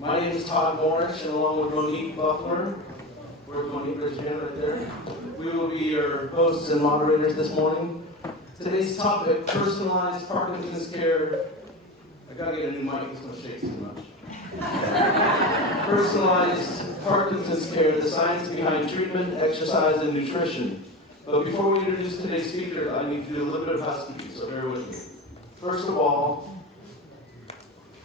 My name is Todd Morris, and along with Monique Buffler, where's Monique? There's your hand right there. We will be your hosts and moderators this morning. Today's topic, personalized Parkinson's care. I gotta get a new mic, this one shakes too much. Personalized Parkinson's care, the science behind treatment, exercise, and nutrition. But before we introduce today's speaker, I need to do a little bit of housekeeping, so bear with me. First of all,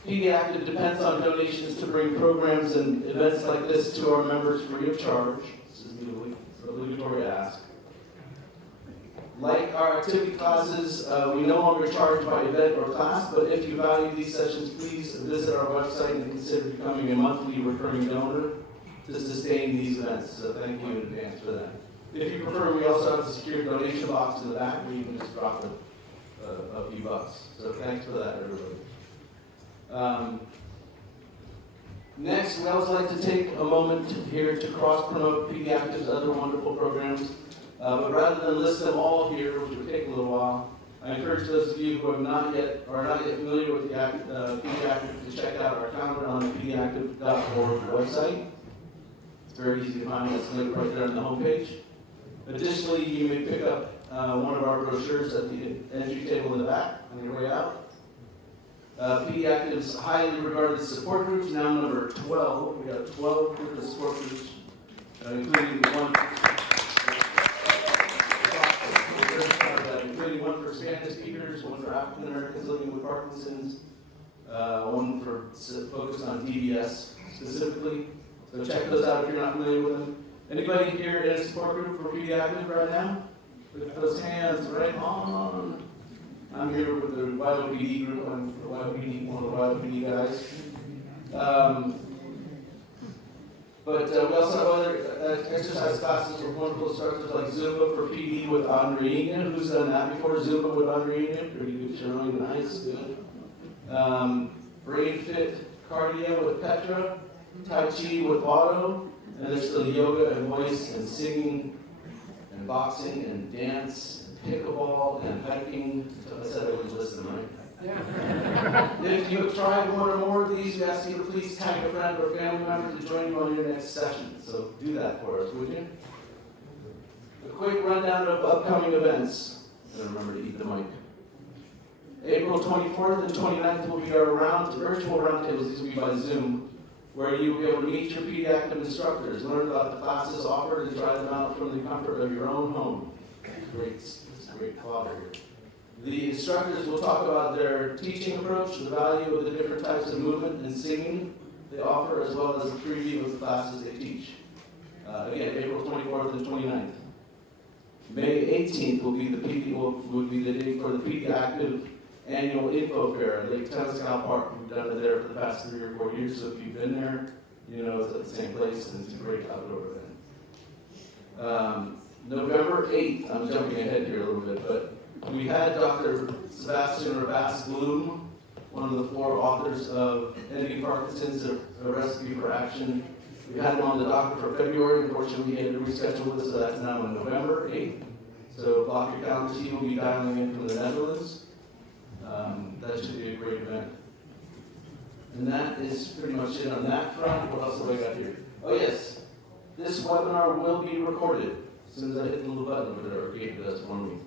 Integrative depends on donations to bring programs and events like this to our members free of charge. This is an obligatory ask. Like our activity classes, we no longer charge by event or class, but if you value these sessions, please visit our website and consider becoming a monthly recurring donor to sustain these events. So thank you in advance for that. If you prefer, we also have a secure donation box in the back where you can just drop a few bucks. So thanks for that, everybody. Next, we always like to take a moment here to cross-promote Pediatric's other wonderful programs. But rather than list them all here, which would take a little while, I encourage those of you who are not yet familiar with the Pediatric to check out our calendar on the pediatric.org website. It's very easy to find. It's linked right there on the homepage. Additionally, you may pick up one of our brochures at the entry table in the back on your way out. Pediatric's highly regarded support groups, now number 12. We have 12 different support groups, including one for Spanish speakers, one for African Americans living with Parkinson's, one for focused on DBS specifically. So check those out if you're not familiar with them. Anybody here in a support group for Pediatric right now? Put those hands right on. I'm here with the YOPD group. I'm one of the YOPD guys. But we also have other exercise classes with wonderful instructors like Zumba for PD with Andreina. Who's done that before? Zumba with Andreina? Pretty good, showing. Nice, good. Brain Fit Cardio with Petra. Tai Chi with Otto. And there's still yoga and voice and singing and boxing and dance. Pickleball and hiking. I said I would list them, right? Yeah. If you have tried one or more of these, we ask you to please tag a friend or family member to join you on your next session. So do that for us, would you? A quick rundown of upcoming events. And remember to eat the mic. April 24th and 29th will be our virtual roundtables. These will be by Zoom, where you'll be able to meet your pediatric instructors, learn about the classes offered, and try them out from the comfort of your own home. Great fodder here. The instructors will talk about their teaching approach, the value of the different types of movement and singing they offer, as well as a preview of the classes they teach. Again, April 24th and 29th. May 18th will be the day for the Pediatric annual info fair at Lake Temescal Park. We've done it there for the past 3 or 4 years, so if you've been there, you know it's at the same place, and it's a great outdoor event. November 8th, I'm jumping ahead here a little bit, but we had Dr. Sebastian Rabas Bloom, one of the 4 authors of Ending Parkinson's, a Recipe for Action. We had him on the docket for February. Unfortunately, he had to reschedule this, so that's now on November 8th. So block your calendars. He will be dialing in from the Netherlands. That should be a great event. And that is pretty much it on that front. What else have I got here? Oh yes, this webinar will be recorded. As soon as I hit the little button over there, or Gabe does for me.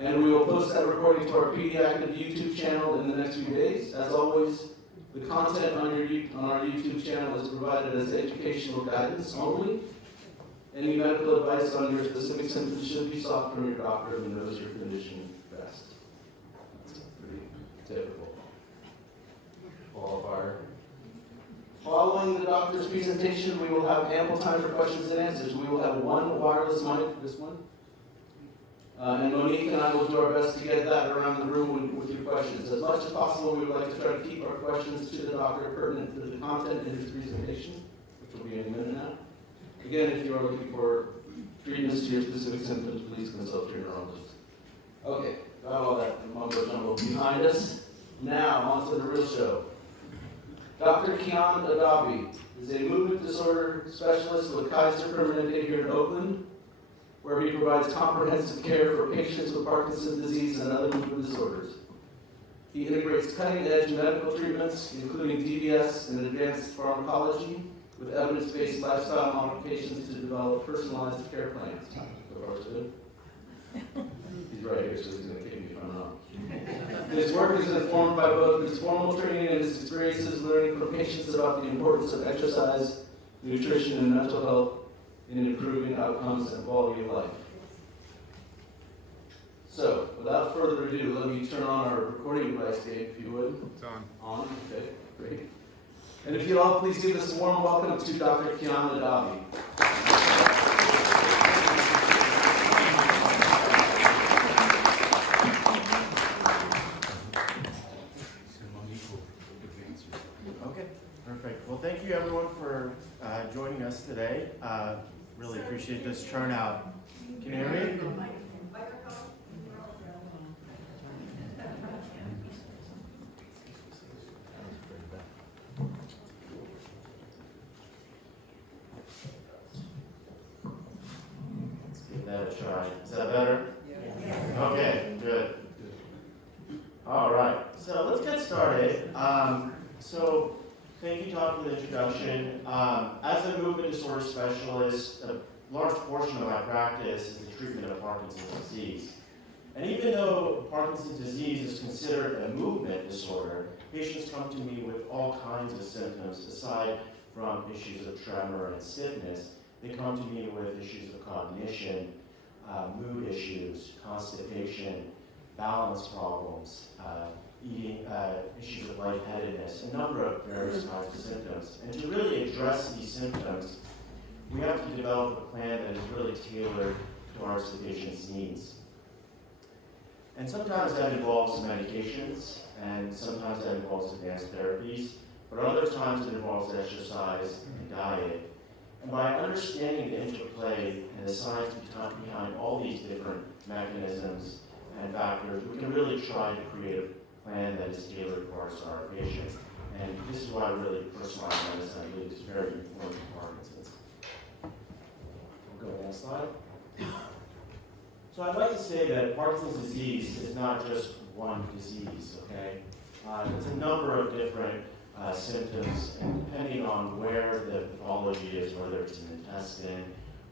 And we will post that recording to our Pediatric YouTube channel in the next few days. As always, the content on our YouTube channel is provided as educational guidance only. Any medical advice on your specific symptoms should be sought from your doctor who knows your condition best. That's pretty typical qualifier. Following the doctor's presentation, we will have ample time for questions and answers. We will have one wireless mic, this one. And Monique and I will do our best to get that around the room with your questions. As much as possible, we would like to try to keep our questions to the doctor pertinent to the content in his presentation, which will be in a minute now. Again, if you are looking for treatments to your specific symptoms, please consult your neurologist. Okay, got all that mumbo jumbo behind us. Now, on to the real show. Dr. Kian Adabi is a movement disorder specialist with Kaiser Permanente here in Oakland, where he provides comprehensive care for patients with Parkinson's disease and other movement disorders. He integrates cutting-edge medical treatments, including DBS and advanced pharmacology, with evidence-based lifestyle modifications to develop personalized care plans. So far, so good. He's right here, so he's going to kick me if I'm wrong. His work is informed by both his formal training and his experiences learning from patients about the importance of exercise, nutrition, and mental health in improving outcomes and quality of life. So, without further ado, let me turn on our recording device, Dave, if you would. It's on. On? Okay, great. And if you'd all please give us a warm welcome to Dr. Kiana Adabi. Okay, perfect. Well, thank you everyone for joining us today. Really appreciate this turnout. Can you hear me? Let's give that a try. Is that better? Yes. Okay, good. All right, so let's get started. So thank you, Todd, for the introduction. As a movement disorder specialist, a large portion of my practice is the treatment of Parkinson's disease. And even though Parkinson's disease is considered a movement disorder, patients come to me with all kinds of symptoms aside from issues of tremor and stiffness. They come to me with issues of cognition, mood issues, constipation, balance problems, eating issues of lightheadedness, a number of various kinds of symptoms. And to really address these symptoms, we have to develop a plan that is really tailored towards the patient's needs. And sometimes that involves medications, and sometimes that involves advanced therapies, but other times it involves exercise and diet. And by understanding the interplay and the science behind all these different mechanisms and factors, we can really try to create a plan that is tailored towards our patient. And this is why really personalized medicine I believe is very important for Parkinson's. We'll go to the next slide. So I'd like to say that Parkinson's disease is not just one disease, okay? It's a number of different symptoms, and depending on where the pathology is, whether it's in the intestine,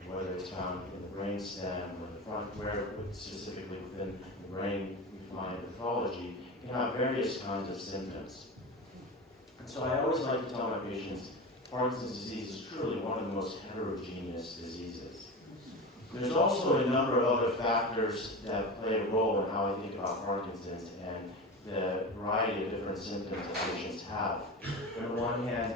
whether it's found in the brainstem, or the front, where specifically within the brain we find pathology, can have various kinds of symptoms. And so I always like to tell my patients, Parkinson's disease is truly one of the most heterogeneous diseases. There's also a number of other factors that play a role in how I think about Parkinson's and the variety of different symptoms that patients have. On the one hand,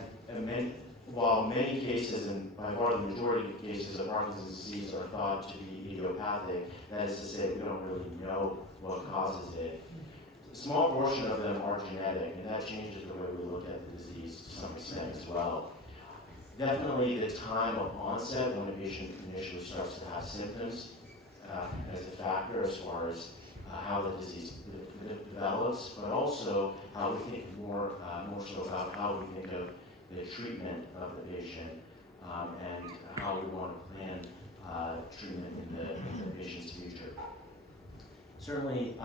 while many cases, and by far the majority of cases of Parkinson's disease are thought to be idiopathic, that is to say we don't really know what causes it. A small portion of them are genetic, and that changes the way we look at the disease to some extent as well. Definitely the time of onset when a patient initially starts to have symptoms as a factor as far as how the disease develops, but also how we think more so about how we think of the treatment of the patient and how we want to plan treatment in the patient's future. Certainly,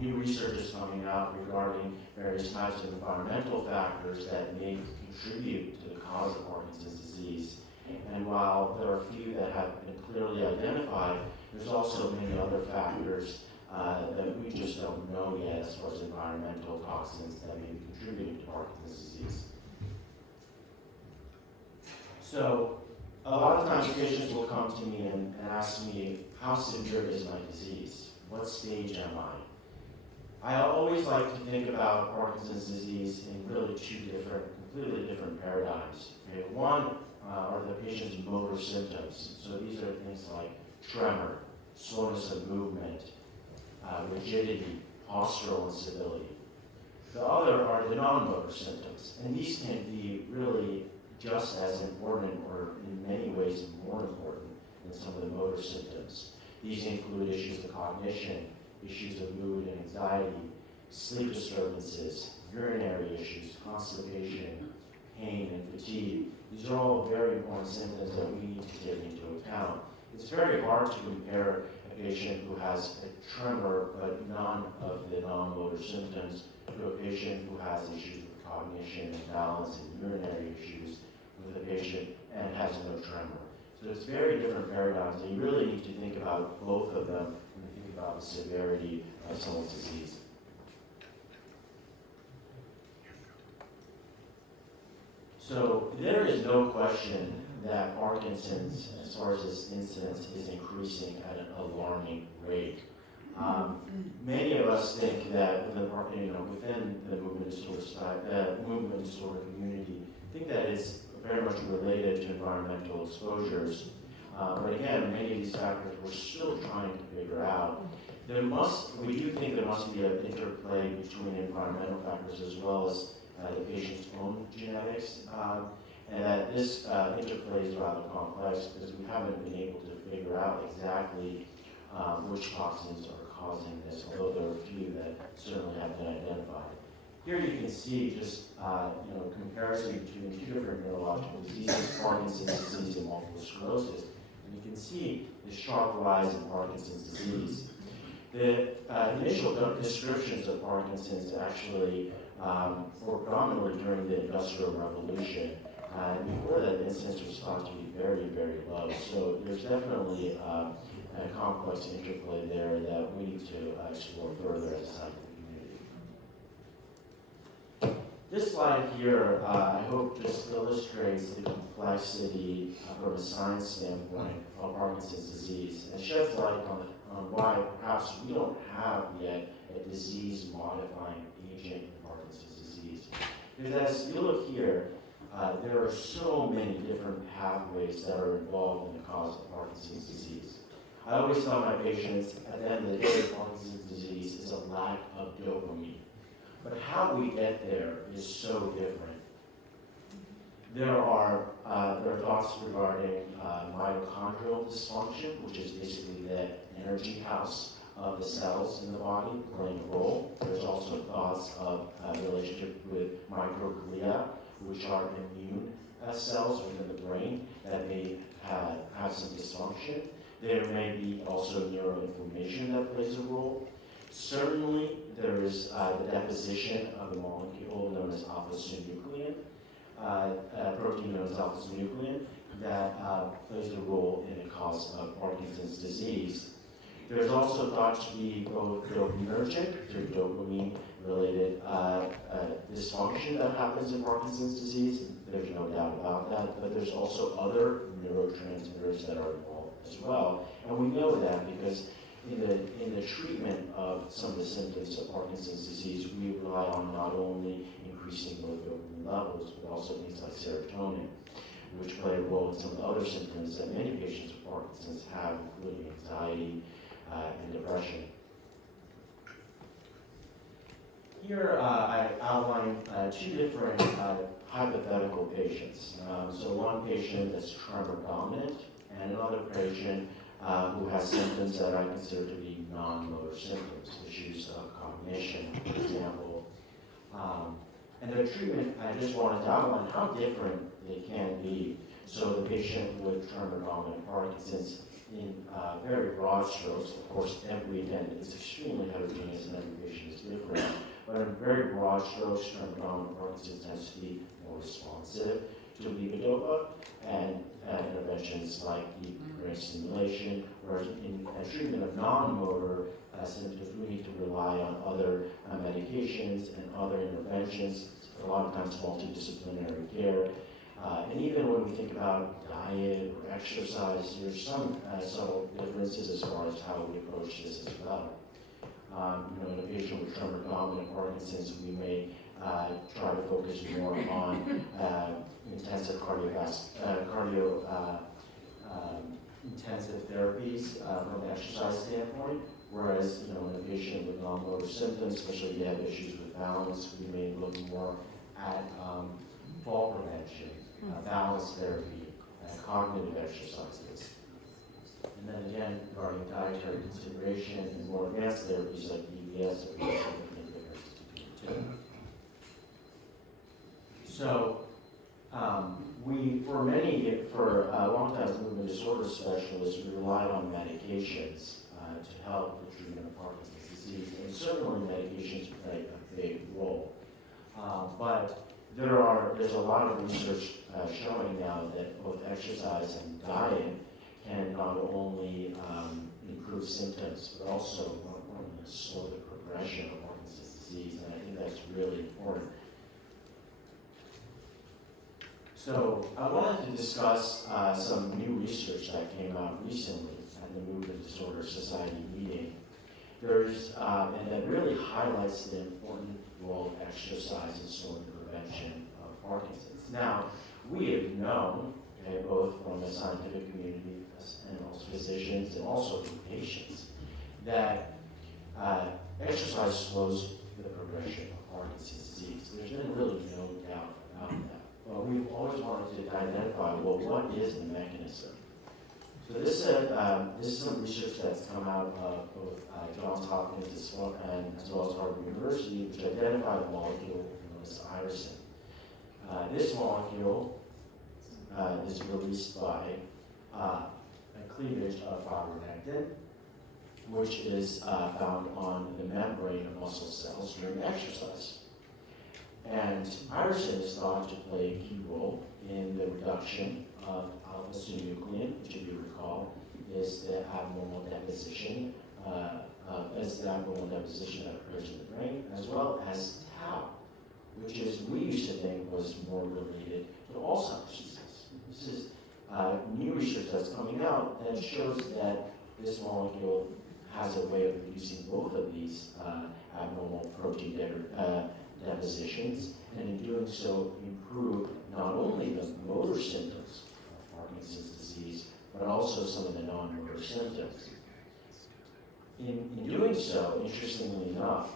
new research is coming out regarding various types of environmental factors that may contribute to the cause of Parkinson's disease. And while there are a few that have been clearly identified, there's also many other factors that we just don't know yet as far as environmental toxins that may be contributing to Parkinson's disease. So, a lot of times patients will come to me and ask me, how severe is my disease? What stage am I? I always like to think about Parkinson's disease in really two completely different paradigms. Okay? One are the patient's motor symptoms. So these are things like tremor, slowness of movement, rigidity, postural instability. The other are the non-motor symptoms, and these can be really just as important, or in many ways more important than some of the motor symptoms. These include issues of cognition, issues of mood and anxiety, sleep disturbances, urinary issues, constipation, pain, and fatigue. These are all very important symptoms that we need to take into account. It's very hard to compare a patient who has a tremor but none of the non-motor symptoms to a patient who has issues with cognition and balance and urinary issues with a patient and has no tremor. So it's very different paradigms, and you really need to think about both of them when you think about the severity of someone's disease. So there is no question that Parkinson's, as far as its incidence, is increasing at an alarming rate. Many of us think that within the movement disorder community, think that it's very much related to environmental exposures. But again, many of these factors we're still trying to figure out. We do think there must be an interplay between environmental factors as well as the patient's own genetics, and that this interplay is rather complex because we haven't been able to figure out exactly which toxins are causing this, although there are a few that certainly have been identified. Here you can see just comparison between two different neurological diseases, Parkinson's disease and multiple sclerosis. And you can see the sharp rise in Parkinson's disease. The initial descriptions of Parkinson's actually were predominantly during the Industrial Revolution. And before that, the incidence was thought to be very, very low. So there's definitely a complex interplay there that we need to explore further as a scientific community. This slide here, I hope, just illustrates the complexity from a science standpoint of Parkinson's disease and sheds light on why perhaps we don't have yet a disease-modifying agent in Parkinson's disease. Because as you look here, there are so many different pathways that are involved in the cause of Parkinson's disease. I always tell my patients, at the end of the day, Parkinson's disease is a lack of dopamine. But how we get there is so different. There are thoughts regarding mitochondrial dysfunction, which is basically the energy house of the cells in the body playing a role. There's also thoughts of relationship with microglia, which are immune cells within the brain that may have some dysfunction. There may be also neuroinflammation that plays a role. Certainly, there is the deposition of a molecule known as alpha-synuclein, a protein known as alpha-synuclein, that plays a role in the cause of Parkinson's disease. There's also thought to be both dopaminergic, through dopamine-related dysfunction that happens in Parkinson's disease. There's no doubt about that, but there's also other neurotransmitters that are involved as well. And we know that because in the treatment of some of the symptoms of Parkinson's disease, we rely on not only increasing both dopamine levels, but also things like serotonin, which play a role in some of the other symptoms that many patients with Parkinson's have, including anxiety and depression. Here I outline two different hypothetical patients. So one patient that's tremor dominant, and another patient who has symptoms that I consider to be non-motor symptoms, issues of cognition, for example. And their treatment, I just wanted to outline how different they can be. So the patient with tremor dominant Parkinson's, in very broad strokes, of course, it's extremely heterogeneous and every patient is different. But in very broad strokes, tremor dominant Parkinson's tends to be more responsive to levodopa and interventions like deep brain stimulation, whereas in treatment of non-motor symptoms, we need to rely on other medications and other interventions, a lot of times multidisciplinary care. And even when we think about diet or exercise, there's some subtle differences as far as how we approach this as well. In a patient with tremor dominant Parkinson's, we may try to focus more on intensive intensive therapies from an exercise standpoint. Whereas, in a patient with non-motor symptoms, especially if they have issues with balance, we may look more at fall prevention, balance therapy, cognitive exercises. And then again, regarding dietary consideration and more advanced therapies like DBS, that we have significant differences between the two. So, for a long time as movement disorder specialists, we relied on medications to help the treatment of Parkinson's disease. And certainly medications play a big role. But there's a lot of research showing now that both exercise and diet can not only improve symptoms, but also slow the progression of Parkinson's disease, and I think that's really important. So I wanted to discuss some new research that came out recently at the Movement Disorder Society meeting. And that really highlights the important role of exercise in slowing the prevention of Parkinson's. Now, we have known, both from the scientific community and also physicians and also from patients, that exercise slows the progression of Parkinson's disease. There's been really no doubt about that. But we've always wanted to identify, well, what is the mechanism? So this is some research that's come out of both Johns Hopkins as well as Harvard University, which identified a molecule known as irisin. This molecule is released by a cleavage of fibronectin, which is found on the membrane of muscle cells during exercise. And irisin is thought to play a key role in the reduction of alpha-synuclein, which, if you recall, is the abnormal deposition that occurs in the brain, as well as tau, which is we used to think was more related to Alzheimer's disease. This is new research that's coming out that shows that this molecule has a way of reducing both of these abnormal protein depositions, and in doing so improve not only the motor symptoms of Parkinson's disease, but also some of the non-motor symptoms. In doing so, interestingly enough,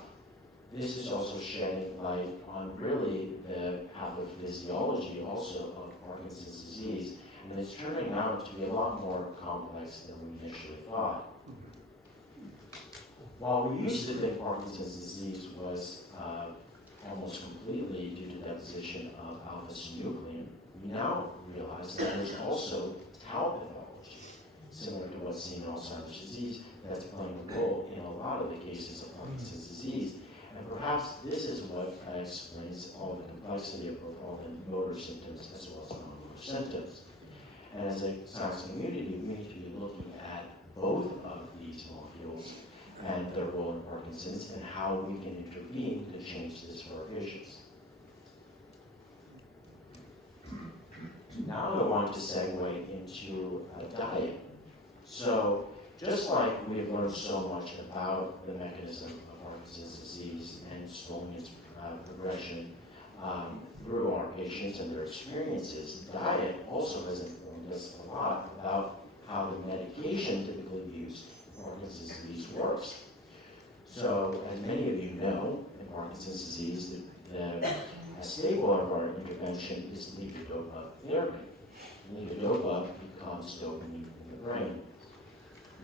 this is also shedding light on really the pathophysiology also of Parkinson's disease, and it's turning out to be a lot more complex than we initially thought. While we used to think Parkinson's disease was almost completely due to deposition of alpha-synuclein, we now realize that there's also tau pathology, similar to what's seen in Alzheimer's disease, that's playing a role in a lot of the cases of Parkinson's disease. And perhaps this is what explains all the complexity of both all the motor symptoms as well as non-motor symptoms. And as a science community, we need to be looking at both of these molecules and their role in Parkinson's and how we can intervene to change this for our patients. Now I want to segue into diet. So just like we have learned so much about the mechanism of Parkinson's disease and slowing its progression through our patients and their experiences, diet also has informed us a lot about how the medication typically used in Parkinson's disease works. So, as many of you know, in Parkinson's disease, a staple of our intervention is levodopa therapy. Levodopa becomes dopamine in the brain,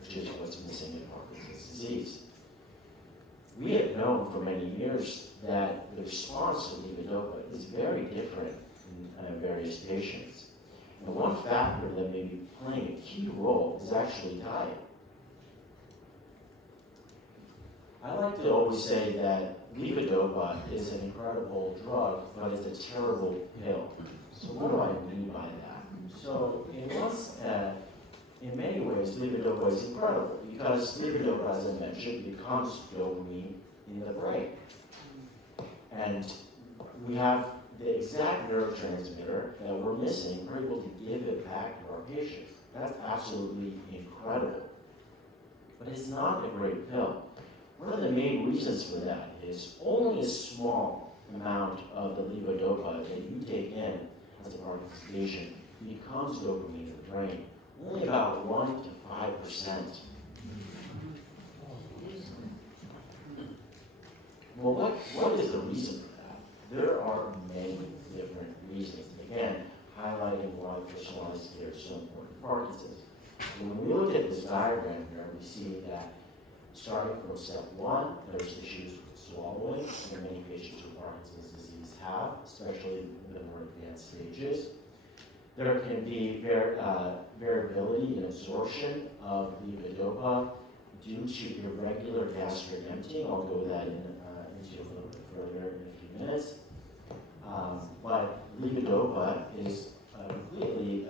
which is what's missing in Parkinson's disease. We have known for many years that the response to levodopa is very different in various patients. And one factor that may be playing a key role is actually diet. I like to always say that levodopa is an incredible drug, but it's a terrible pill. So what do I mean by that? So in many ways, levodopa is incredible because levodopa, as I mentioned, becomes dopamine in the brain. And we have the exact neurotransmitter that we're missing. We're able to give it back to our patients. That's absolutely incredible. But it's not a great pill. One of the main reasons for that is only a small amount of the levodopa that you take in as a Parkinson's patient becomes dopamine in the brain. Only about 1 to 5%. Well, what is the reason for that? There are many different reasons. Again, highlighting why personalized care is so important in Parkinson's. When we look at this diagram here, we see that starting from step 1, there's issues with swallowing that many patients with Parkinson's disease have, especially in the more advanced stages. There can be variability in absorption of levodopa due to irregular gastric emptying. I'll go into a little bit further in a few minutes. But levodopa is completely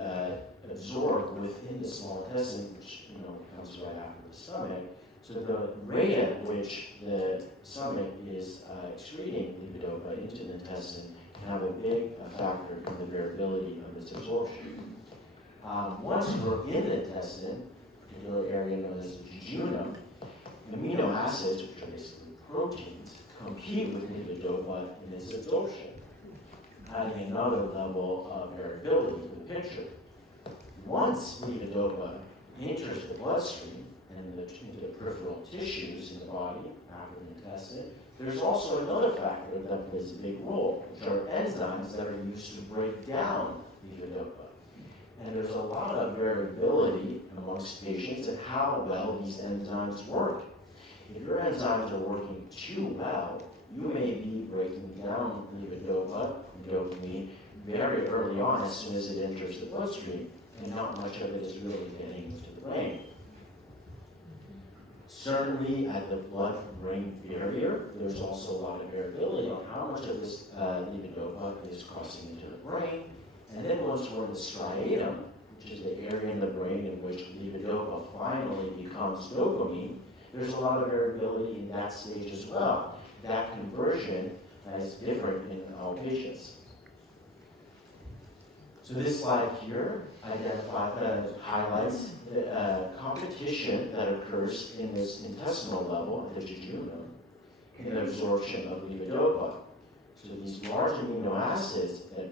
absorbed within the small intestine, which comes right after the stomach. So the rate at which the stomach is excreting levodopa into the intestine can have a big factor in the variability of its absorption. Once we're in the intestine, a particular area known as the jejunum, amino acids, which are basically proteins, compete with levodopa in its absorption, adding another level of variability to the picture. Once levodopa enters the bloodstream and into the peripheral tissues in the body after the intestine, there's also another factor that plays a big role, which are enzymes that are used to break down levodopa. And there's a lot of variability amongst patients in how well these enzymes work. If your enzymes are working too well, you may be breaking down levodopa and dopamine very early on as soon as it enters the bloodstream, and not much of it is really getting into the brain. Certainly at the blood-brain barrier, there's also a lot of variability on how much of this levodopa is crossing into the brain. And then once we're in the striatum, which is the area in the brain in which levodopa finally becomes dopamine, there's a lot of variability in that stage as well. That conversion is different in all patients. So this slide here highlights the competition that occurs in this intestinal level at the jejunum in the absorption of levodopa. So these large amino acids that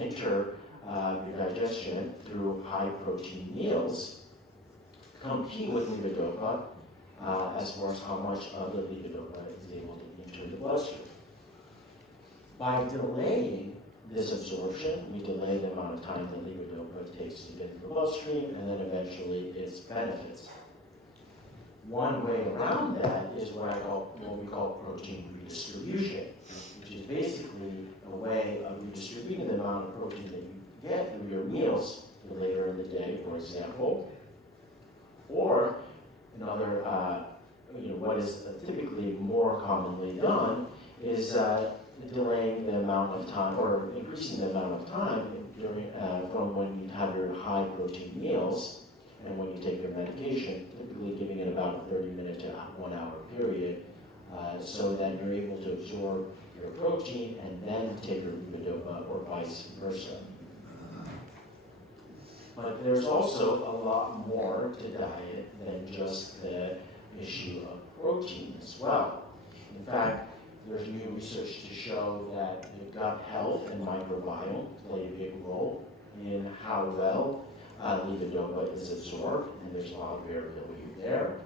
enter your digestion through high protein meals compete with levodopa as far as how much of the levodopa is able to enter the bloodstream. By delaying this absorption, we delay the amount of time that levodopa takes to get into the bloodstream, and then eventually its benefits. One way around that is what we call protein redistribution, which is basically a way of redistributing the amount of protein that you get through your meals later in the day, for example. Or another, what is typically more commonly done is delaying the amount of time, or increasing the amount of time from when you have your high protein meals and when you take your medication, typically giving it about a 30-minute to 1 hour period, so that you're able to absorb your protein and then take your levodopa, or vice versa. But there's also a lot more to diet than just the issue of protein as well. In fact, there's new research to show that the gut health and microbiome play a big role in how well levodopa is absorbed, and there's a lot of variability there.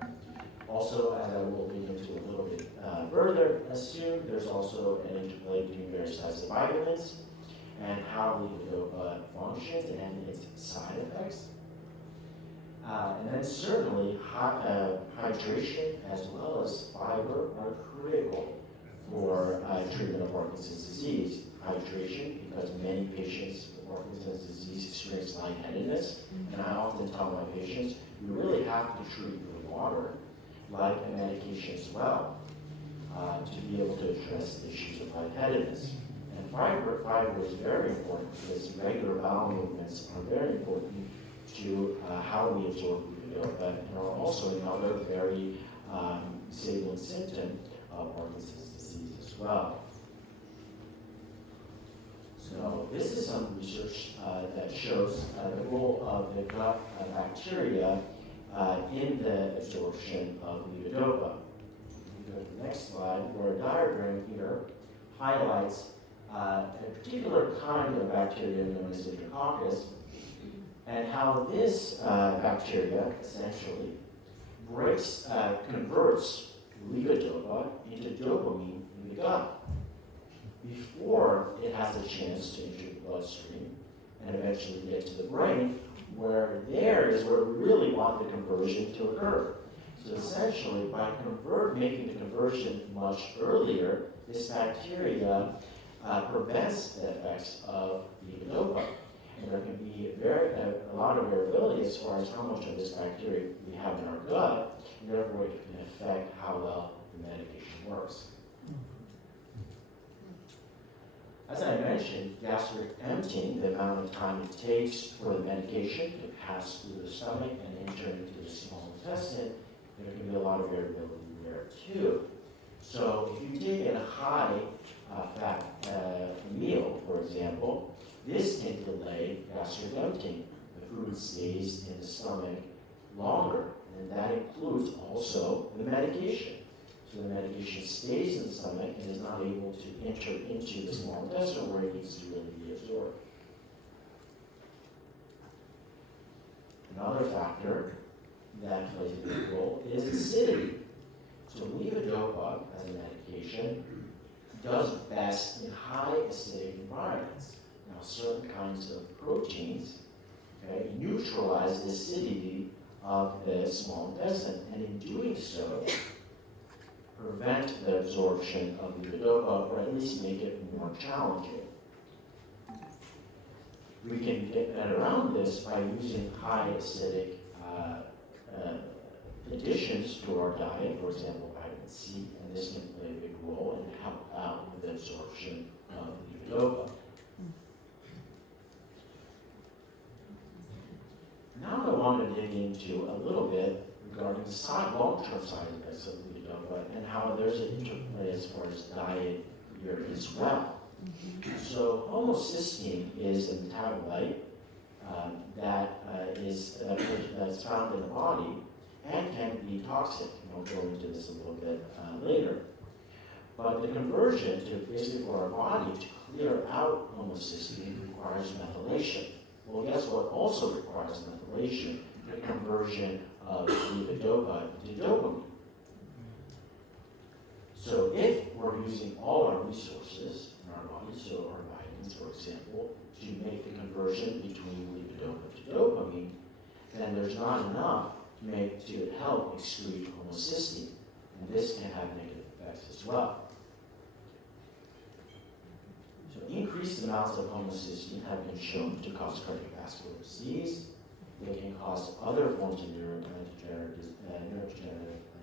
Also, as I will get into a little bit further soon, there's also an interplay between various types of vitamins and how levodopa functions and its side effects. And then certainly hydration as well as fiber are critical for treatment of Parkinson's disease. Hydration, because many patients with Parkinson's disease experience lightheadedness, and I often tell my patients, you really have to treat your water like a medication as well to be able to address the issues of lightheadedness. And fiber is very important because regular bowel movements are very important to how we absorb levodopa, and are also another very salient symptom of Parkinson's disease as well. So this is some research that shows the role of the gut bacteria in the absorption of levodopa. We go to the next slide, where a diagram here highlights a particular kind of bacteria known as Integrative, and how this bacteria essentially converts levodopa into dopamine in the gut before it has a chance to enter the bloodstream and eventually get to the brain, where there is where we really want the conversion to occur. So essentially, by making the conversion much earlier, this bacteria prevents the effects of levodopa. And there can be a lot of variability as far as how much of this bacteria we have in our gut, and therefore it can affect how well the medication works. As I mentioned, gastric emptying, the amount of time it takes for the medication to pass through the stomach and enter into the small intestine, there can be a lot of variability there too. So if you take a high fat meal, for example, this can delay gastric emptying. The food stays in the stomach longer, and that includes also the medication. So the medication stays in the stomach and is not able to enter into the small intestine where it needs to really be absorbed. Another factor that plays a big role is acidity. So levodopa, as a medication, does best in high acidic environments. Now, certain kinds of proteins, okay, neutralize the acidity of the small intestine, and in doing so, prevent the absorption of levodopa, or at least make it more challenging. We can get around this by using high acidic additions to our diet, for example, vitamin C, and this can play a big role and help out with the absorption of levodopa. Now I want to dig into a little bit regarding the long-term side effects of levodopa and how there's an interplay as far as diet here as well. So homocysteine is a metabolite that's found in the body and can be toxic. And I'll go into this a little bit later. But the conversion to basically for our body to clear out homocysteine requires methylation. Well, guess what also requires methylation? The conversion of levodopa to dopamine. So if we're using all our resources in our body, so our vitamins, for example, to make the conversion between levodopa to dopamine, then there's not enough to help excrete homocysteine, and this can have negative effects as well. So increased amounts of homocysteine have been shown to cause cardiovascular disease. They can cause other forms of neurodegenerative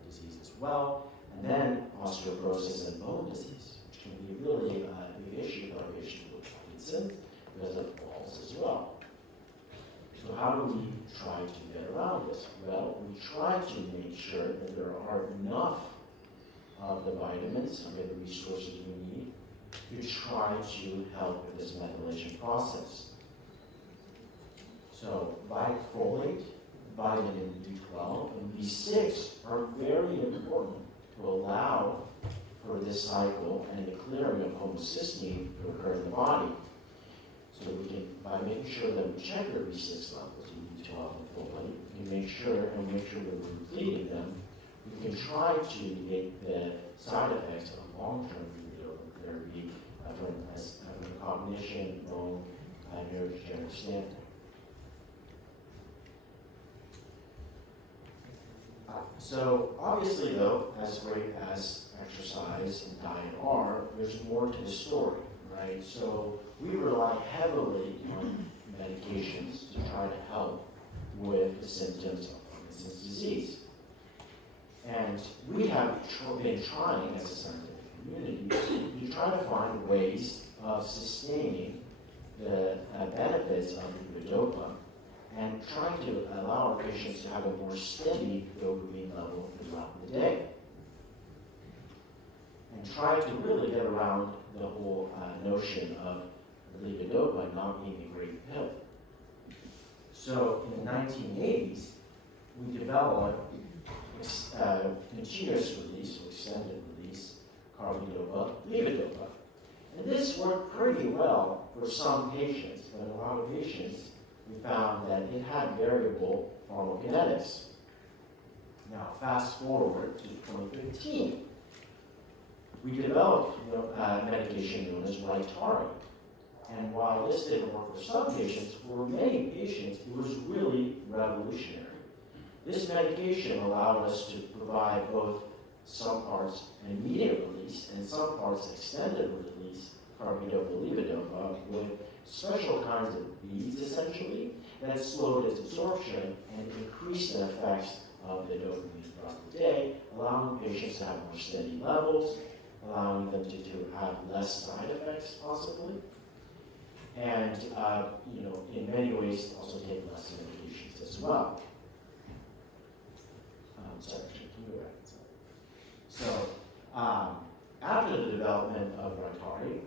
disease as well, and then osteoporosis and bone disease, which can be really a big issue for our patients with Parkinson because of falls as well. So how do we try to get around this? Well, we try to make sure that there are enough of the vitamins and the resources we need to try to help with this methylation process. So folate, vitamin B12, and B6 are very important to allow for this cycle and the clearing of homocysteine to occur in the body. So we can, by making sure that we check the B6 levels of B12 and folate, we can make sure that we're depleting them. We can try to negate the side effects of long-term therapy from a cognition, bone, neurodegenerative standpoint. So obviously though, as great as exercise and diet are, there's more to the story, right? So we rely heavily on medications to try to help with the symptoms of Parkinson's disease. And we have been trying as a scientific community to try to find ways of sustaining the benefits of levodopa and trying to allow our patients to have a more steady dopamine level throughout the day. And try to really get around the whole notion of levodopa not being a great pill. So in the 1980s, we developed continuous release or extended release carbidopa, levodopa. And this worked pretty well for some patients, but in a lot of patients, we found that it had variable pharmacokinetics. Now, fast forward to 2015. We developed a medication known as Rytari. And while this didn't work for some patients, for many patients, it was really revolutionary. This medication allowed us to provide both some parts immediate release and some parts extended release carbidopa levodopa with special kinds of beads, essentially, that slowed its absorption and increased the effects of the dopamine throughout the day, allowing patients to have more steady levels allowing them to have less side effects possibly. And, in many ways, also take less medications as well. Sorry, can you go back? So, after the development of Rytari,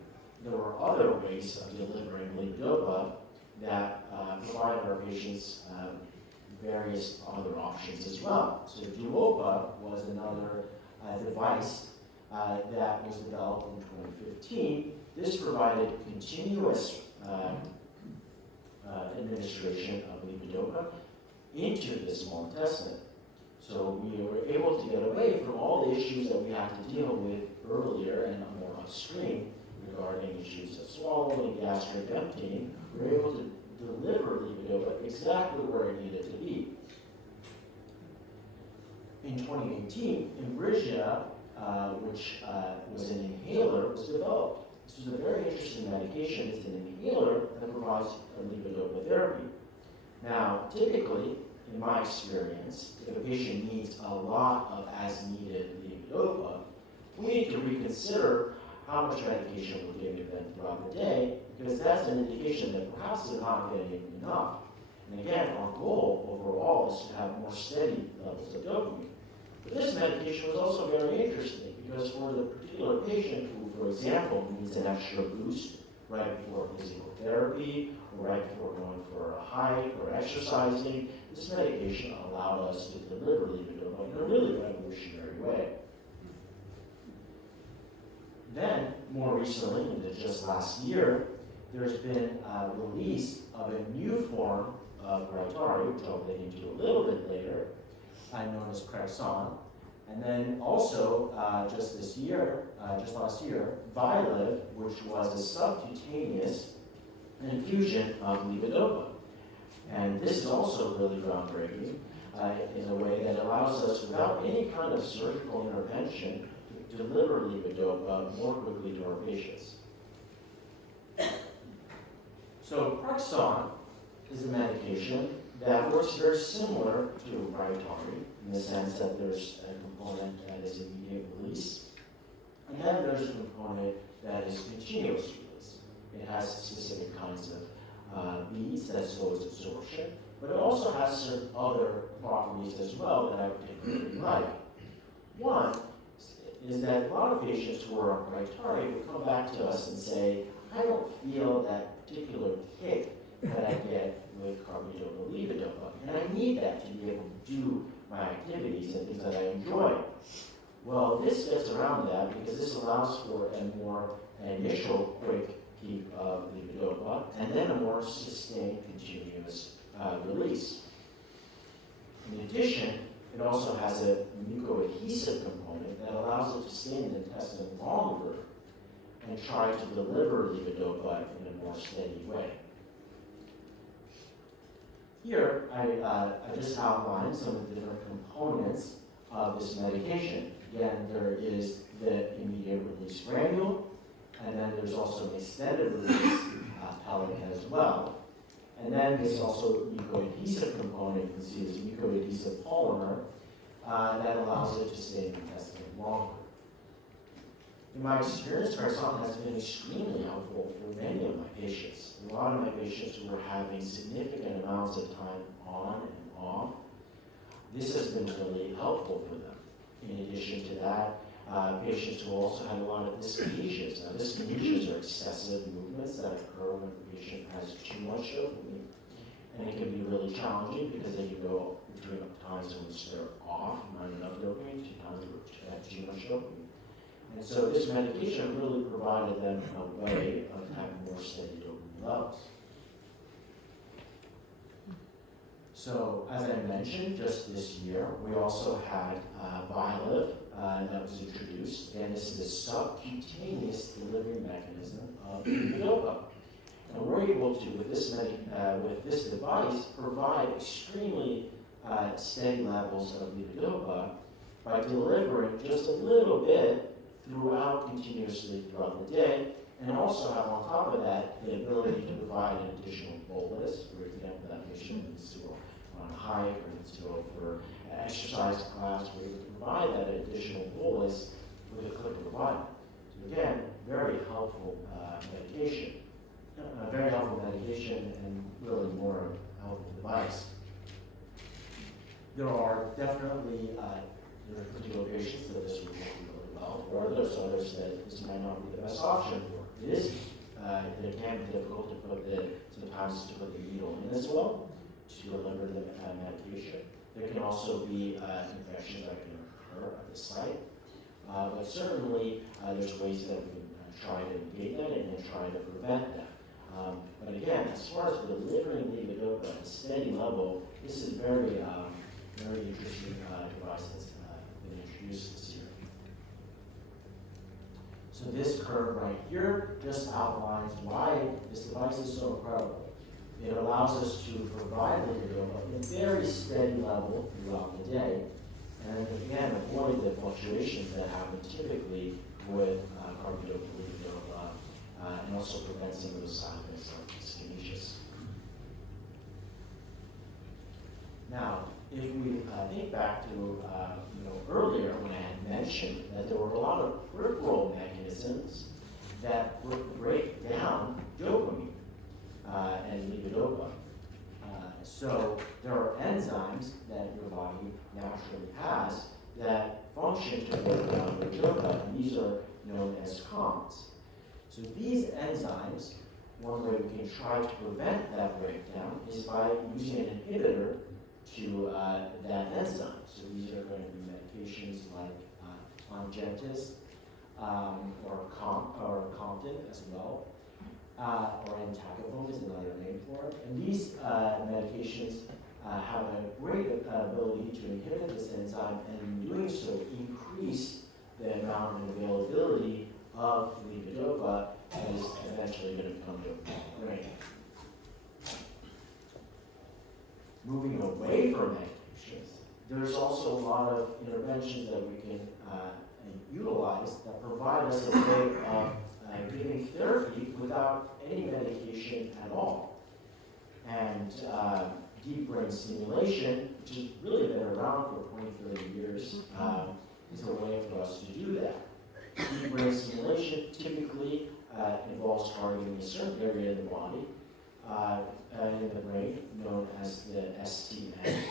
there were other ways of delivering levodopa that provided our patients various other options as well. So Duopa was another device that was developed in 2015. This provided continuous administration of levodopa into the small intestine. So we were able to get away from all the issues that we had to deal with earlier and more upstream regarding issues of swallowing, gastric emptying. We were able to deliver levodopa exactly where it needed to be. In 2018, Imbrisia, which was an inhaler, was developed. This was a very interesting medication. It's an inhaler that provides a levodopa therapy. Now, typically, in my experience, if a patient needs a lot of as-needed levodopa, we need to reconsider how much medication we're giving them throughout the day, because that's an indication that perhaps they're not getting enough. And again, our goal overall is to have more steady levels of dopamine. But this medication was also very interesting, because for the particular patient who, for example, needs an extra boost right before physical therapy, or right before going for a hike or exercising, this medication allowed us to deliver levodopa in a really revolutionary way. Then, more recently, just last year, there's been a release of a new form of Rytari, which I'll get into a little bit later, known as Parkinson. And then also, just last year, Vylev, which was a subcutaneous infusion of levodopa. And this is also really groundbreaking in a way that allows us, without any kind of surgical intervention, to deliver levodopa more quickly to our patients. So Parkinson is a medication that works very similar to Rytari in the sense that there's a component that is immediate release, and then there's a component that is continuous release. It has specific kinds of beads that slows absorption, but it also has certain other properties as well that I particularly like. One is that a lot of patients who are on Rytari will come back to us and say, I don't feel that particular kick that I get with carbidopa levodopa, and I need that to be able to do my activities and things that I enjoy. Well, this gets around that because this allows for a more initial quick peak of levodopa and then a more sustained continuous release. In addition, it also has a mucoadhesive component that allows it to stay in the intestine longer and try to deliver levodopa in a more steady way. Here, I just outlined some of the different components of this medication. Again, there is the immediate release granule, and then there's also an extended release pellet as well. And then there's also a mucoadhesive component. You can see this mucoadhesive polymer that allows it to stay in the intestine longer. In my experience, Parkinson has been extremely helpful for many of my patients. A lot of my patients who were having significant amounts of time on and off, this has been really helpful for them. In addition to that, patients who also had a lot of dyskinesias. Now, dyskinesias are excessive movements that occur when the patient has too much dopamine. And it can be really challenging because then you go between times in which they're off, not enough dopamine, to times in which they have too much dopamine. And so this medication really provided them a way of having more steady dopamine levels. So, as I mentioned, just this year, we also had Vylev that was introduced, and this is a subcutaneous delivery mechanism of levodopa. And we're able to, with this device, provide extremely steady levels of levodopa by delivering just a little bit throughout continuously throughout the day, and also have on top of that the ability to provide an additional bolus. For example, that patient needs to go on a hike or needs to go for an exercise class, where you can provide that additional bolus with a click of a button. Again, very helpful medication. Very helpful medication and really more helpful device. There are definitely there are particular patients that this would work really well for. There's others that this might not be the best option for. It is it can be difficult to put sometimes to put the needle in as well to deliver the medication. There can also be infections that can occur at the site. But certainly there's ways that we can try to negate that and then try to prevent that. But again, as far as delivering levodopa at a steady level, this is very interesting device that's been introduced this year. So this curve right here just outlines why this device is so incredible. It allows us to provide levodopa at a very steady level throughout the day, and again, avoid the fluctuations that happen typically with carbidopa levodopa, and also prevent some of those side effects like dyskinesias. Now, if we think back to earlier when I had mentioned that there were a lot of peripheral mechanisms that would break down dopamine and levodopa. So there are enzymes that your body naturally has that function to break down levodopa, and these are known as COMs. So these enzymes, one way we can try to prevent that breakdown is by using an inhibitor to that enzyme. So these are going to be medications like Ongentys or Compton as well, or entacapone is another name for it. And these medications have a great ability to inhibit this enzyme, and in doing so, increase the amount of availability of levodopa that is eventually going to come to the brain. Moving away from medications, there's also a lot of interventions that we can utilize that provide us a way of giving therapy without any medication at all. And deep brain stimulation, which has really been around for 20, 30 years, is a way for us to do that. Deep brain stimulation typically involves targeting a certain area in the body, in the brain, known as the STN,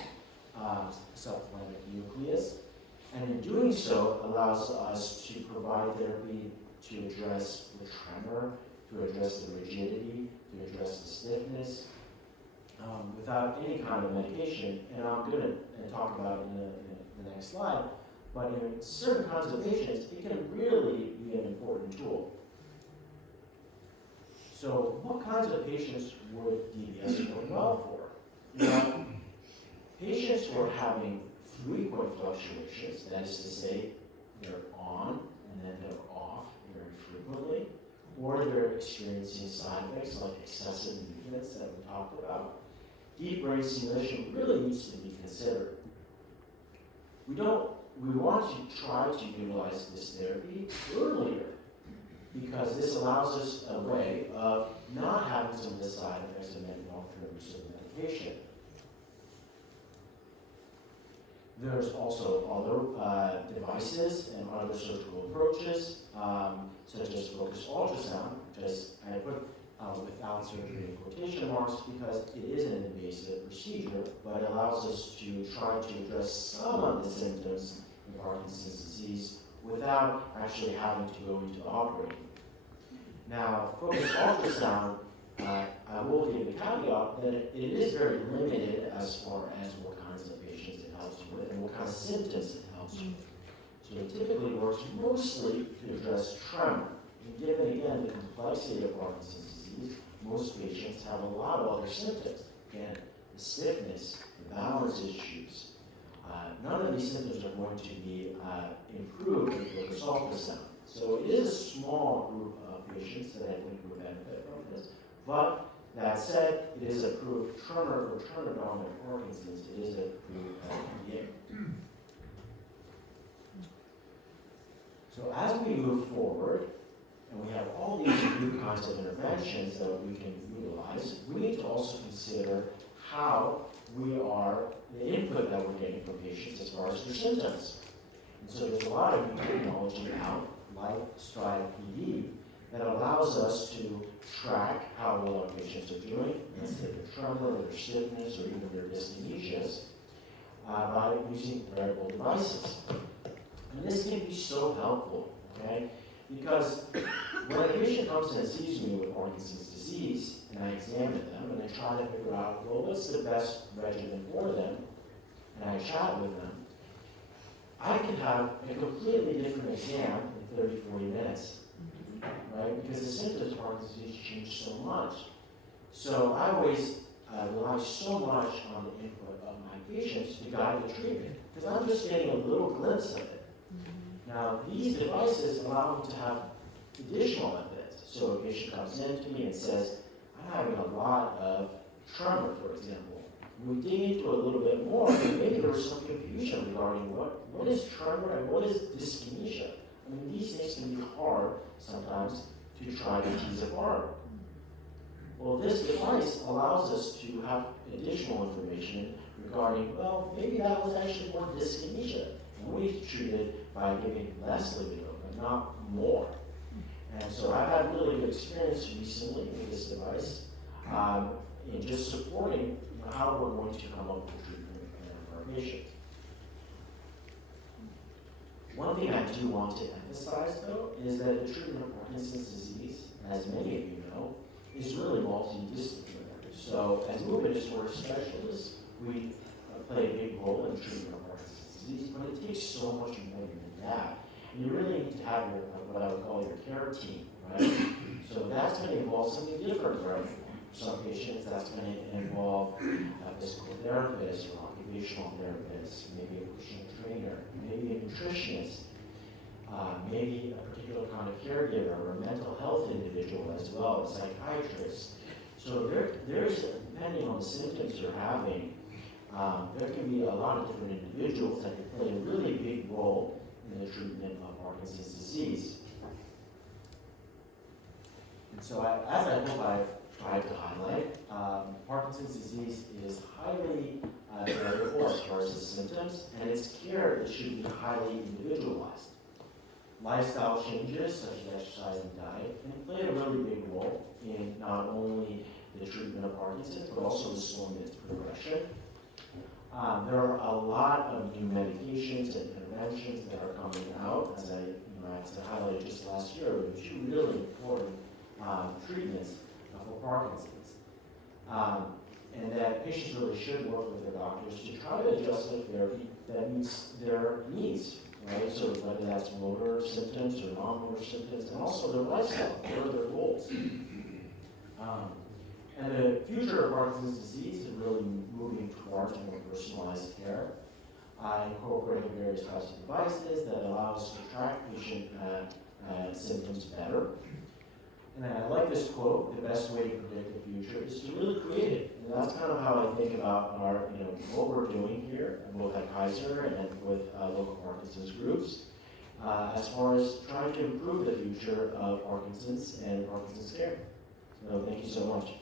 subthalamic nucleus, and in doing so allows us to provide therapy to address the tremor, to address the rigidity, to address the stiffness, without any kind of medication. And I'm going to talk about it in the next slide, but in certain kinds of patients, it can really be an important tool. So what kinds of patients would DBS work well for? Now, patients who are having frequent fluctuations, that is to say, they're on and then they're off very frequently, or they're experiencing side effects like excessive movements that we talked about, deep brain stimulation really needs to be considered. We want to try to utilize this therapy earlier, because this allows us a way of not having some of the side effects of long-term use of medication. There's also other devices and other surgical approaches, such as focused ultrasound, which I put without surgery in quotation marks because it is an invasive procedure, but it allows us to try to address some of the symptoms in Parkinson's disease without actually having to go into the operating room. Now, focused ultrasound, I will give the caveat that it is very limited as far as what kinds of patients it helps with and what kind of symptoms it helps with. So it typically works mostly to address tremor. And given, again, the complexity of Parkinson's disease, most patients have a lot of other symptoms. Again, the stiffness, the balance issues. None of these symptoms are going to be improved with focused ultrasound. So it is a small group of patients that I think would benefit from this. But that said, it is approved tremor for tremor-dominant Parkinson's. It is approved by FDA. So as we move forward, and we have all these new kinds of interventions that we can utilize, we need to also consider how the input that we're getting from patients as far as their symptoms. And so there's a lot of new technology out, lifestyle PD that allows us to track how well our patients are doing, let's say their tremor, their stiffness, or even their dyskinesias, by using wearable devices. And this can be so helpful, okay? Because when a patient comes and sees me with Parkinson's disease, and I examine them, and I try to figure out, well, what's the best regimen for them, and I chat with them, I can have a completely different exam in 30, 40 minutes, right? Because the symptoms of Parkinson's disease change so much. So I always rely so much on the input of my patients to guide the treatment, because I'm just getting a little glimpse of it. Now, these devices allow me to have additional benefits. So a patient comes in to me and says, I'm having a lot of tremor, for example. We dig into a little bit more, and maybe there was some confusion regarding what is tremor and what is dyskinesia. I mean, these things can be hard sometimes to try to tease apart. Well, this device allows us to have additional information regarding, well, maybe that was actually more dyskinesia. And we treat it by giving less libido, but not more. And so I've had really good experience recently with this device in just supporting how we're going to come up with treatment for our patients. One thing I do want to emphasize, though, is that the treatment of Parkinson's disease, as many of you know, is really multidisciplinary. So as movement disorder specialists, we play a big role in treatment of Parkinson's disease, but it takes so much more than that. And you really need to have your, what I would call your care team, right? So that's going to involve something different, right? For some patients, that's going to involve a physical therapist or occupational therapist, maybe a personal trainer, maybe a nutritionist, maybe a particular kind of caregiver or a mental health individual as well, a psychiatrist. So there's, depending on the symptoms you're having, there can be a lot of different individuals that can play a really big role in the treatment of Parkinson's disease. And so as I hope I've tried to highlight, Parkinson's disease is highly variable as far as the symptoms, and its care should be highly individualized. Lifestyle changes, such as exercise and diet, can play a really big role in not only the treatment of Parkinson's, but also the slowing its progression. There are a lot of new medications and interventions that are coming out, as I highlighted just last year, with two really important treatments for Parkinson's. And that patients really should work with their doctors to try to adjust their therapy that meets their needs, right? So whether that's motor symptoms or non-motor symptoms, and also their lifestyle, what are their goals? And the future of Parkinson's disease is really moving towards more personalized care, incorporating various types of devices that allow us to track patient symptoms better. And I like this quote: "The best way to predict the future is to really create it." And that's kind of how I think about our, what we're doing here, both at Kaiser and with local Parkinson's groups, as far as trying to improve the future of Parkinson's and Parkinson's care. So thank you so much.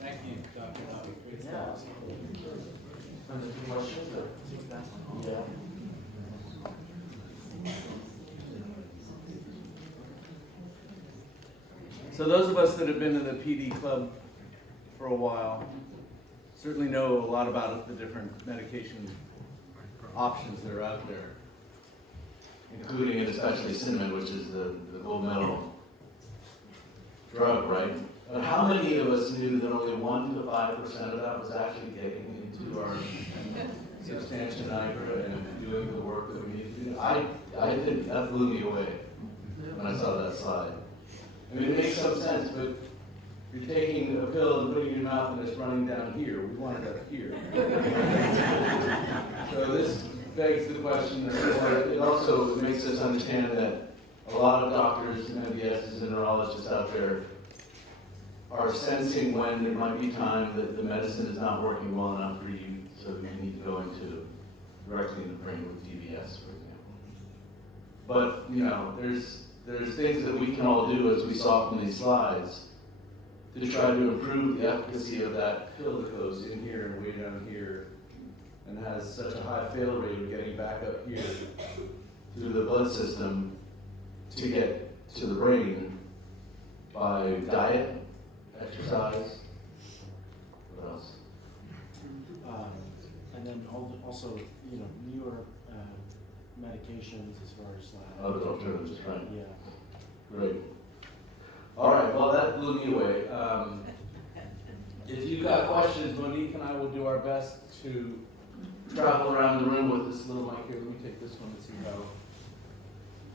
Thank you, Dr. Adabi. Yeah. Any questions? Yeah. So those of us that have been in the PD club for a while certainly know a lot about the different medication options that are out there, including and especially cinnamon, which is the gold medal drug, right? But how many of us knew that only 1 to 5% of that was actually getting into our substantia nigra and doing the work that we need to do? I think that blew me away when I saw that slide. I mean, it makes some sense, but you're taking a pill and putting it in your mouth and it's running down here. We want it up here. So this begs the question, it also makes us understand that a lot of doctors, MDSs, and neurologists out there are sensing when there might be time that the medicine is not working well enough for you, so you need to go into directly in the brain with DBS, for example. But there's things that we can all do, as we saw from these slides, to try to improve the efficacy of that pill that goes in here and way down here, and has such a high fail rate of getting back up here through the blood system to get to the brain by diet, exercise, what else? And then also, you know, newer medications as far as Other alternatives, right? Yeah. Great. All right, well, that blew me away. If you've got questions, Monique and I will do our best to travel around the room with this little mic here. Let me take this one and see how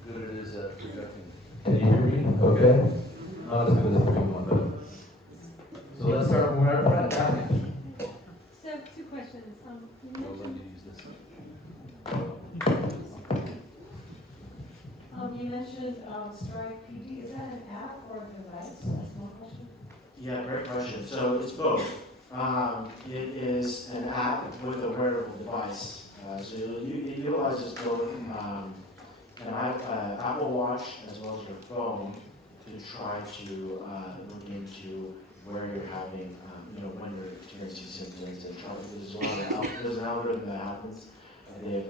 good it is at projecting. Can you hear me? Okay. Not as good as the big one, but. So let's start with our friend, Daphne. So, two questions. You I'll let mentioned, you use this. you mentioned Strive PD. Is that an app or a device? That's one question. Yeah, great question. So it's both. It is an app with a wearable device. So it utilizes both an Apple Watch as well as your phone to try to look into where you're having, when you're experiencing symptoms. And there's an algorithm that happens that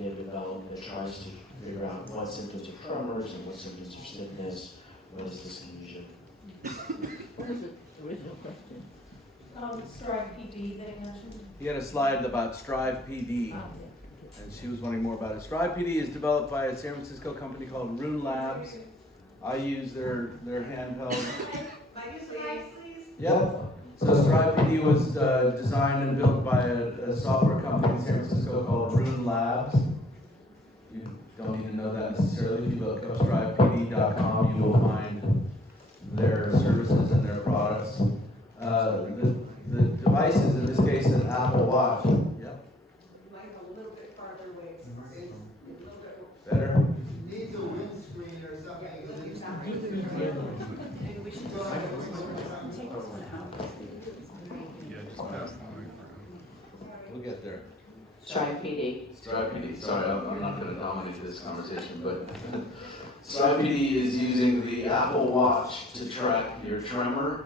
they've developed that tries to figure out what symptoms are tremors and what symptoms are stiffness, what is dyskinesia. What is the original question? Strive PD that you mentioned. He had a slide about Strive PD, and she was wondering more about it. Strive PD is developed by a San Francisco company called Rune Labs. I use their handheld. Yep. So Strive PD was designed and built by a software company in San Francisco called Rune Labs. You don't need to know that necessarily. If you look up strivepd.com, you will find their services and their products. The devices, in this case, an Apple Watch. Yep. Like a little bit farther away. It's a little bit. Better? Needs a windscreen or something. Maybe we should take this one out. We'll get there. Strive PD. Strive PD. Sorry, I'm not going to dominate this conversation, but Strive PD is using the Apple Watch to track your tremor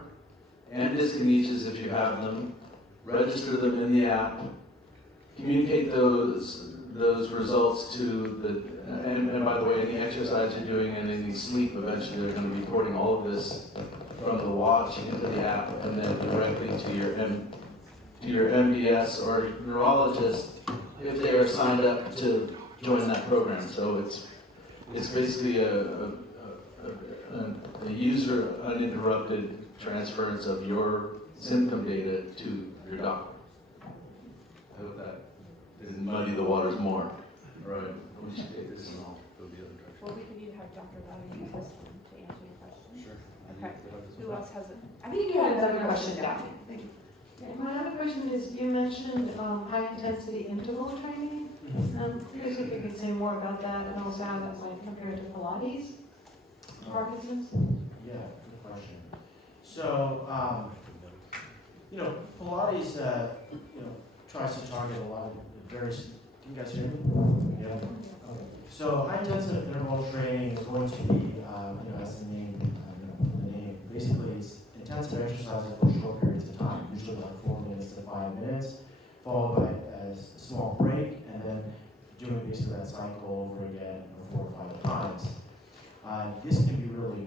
and dyskinesias if you have them, register them in the app, communicate those results to the, and by the way, any exercise you're doing and any sleep, eventually they're going to be recording all of this from the watch into the app and then directly to your MDS or neurologist if they are signed up to join that program. So it's basically a user uninterrupted transference of your symptom data to your doctor. I hope that didn't muddy the waters more. All right, we should take this and I'll go the other direction. Well, we could either have Dr. Adabi use this one to answer your question. Sure. Okay. Who else has it? I think you had another question, Daphne. My other question is, you mentioned high intensity interval training. Curious if you could say more about that and also how that might compare to Pilates, Parkinson's. Yeah, good question. So, Pilates, tries to target a lot of various. Can you guys hear me? Yeah. Okay. So, high intensive interval training is going to be, as the name, basically it's intensive exercises for short periods of time, usually like 4 minutes to 5 minutes, followed by a small break, and then doing basically that cycle over again 4 or 5 times. This can be really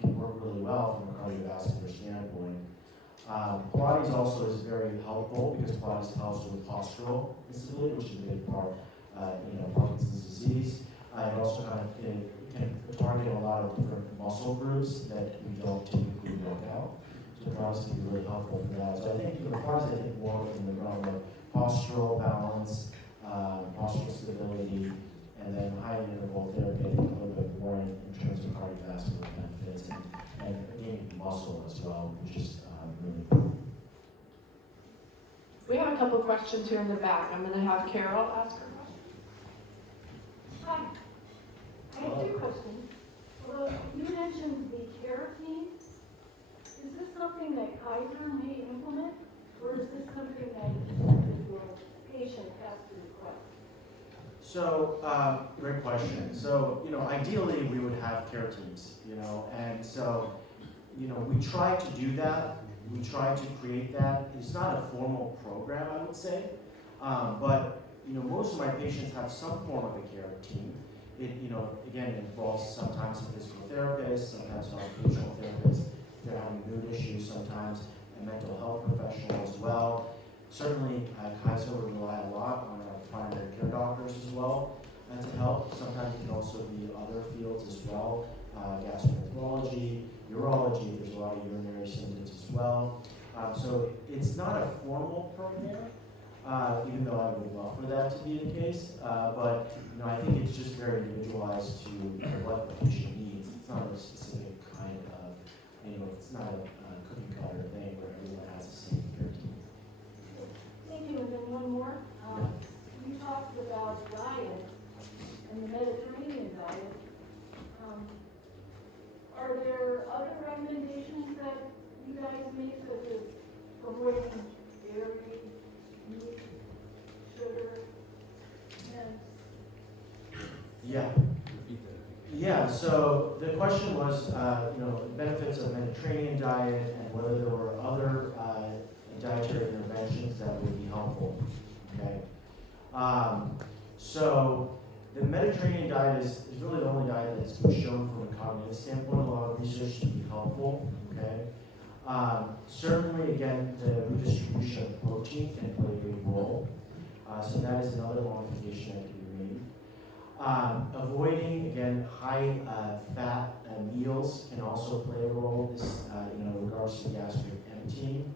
can work really well from a cardiovascular standpoint. Pilates also is very helpful because Pilates helps with postural instability, which is a big part, Parkinson's disease. It also can target a lot of different muscle groups that we don't typically work out. So Pilates can be really helpful for that. So I think Pilates, more in the realm of postural balance, postural stability, and then high interval therapy, I think a little bit more in terms of cardiovascular benefits and gaining muscle as well, which is really important. We have a couple questions here in the back. I'm going to have Carol ask her question. Hi. I have two questions. Well, you mentioned the care team. Is this something that Kaiser may implement, or is this something that the patient has to request? So, great question. So, ideally we would have care teams, and so, you know, we try to do that. We try to create that. It's not a formal program, I would say, but you know, most of my patients have some form of a care team. It, you know, again, it involves sometimes a physical therapist, sometimes an occupational therapist. If they're having mood issues, sometimes a mental health professional as well. Certainly, Kaiser would rely a lot on our primary care doctors as well to help. Sometimes it can also be other fields as well, gastroenterology, urology. There's a lot of urinary symptoms as well. So it's not a formal program, even though I would love for that to be the case. But you know, I think it's just very individualized to what the patient needs. It's not a specific kind of, you know, it's not a cookie cutter thing where everyone has the same care team. Thank you, and then one more. You talked about diet and the Mediterranean diet. Are there other recommendations that you guys make, such as avoiding dairy, meat, sugar, and Yeah. Yeah, so the question was, you know, the benefits of Mediterranean diet and whether there were other dietary interventions that would be helpful, okay? So the Mediterranean diet is really the only diet that's been shown from a cognitive standpoint, a lot of research to be helpful, okay? Certainly, again, the redistribution of protein can play a big role. So that is another modification that can be made. Avoiding, again, high fat meals can also play a role. This, you know, in regards to gastric emptying,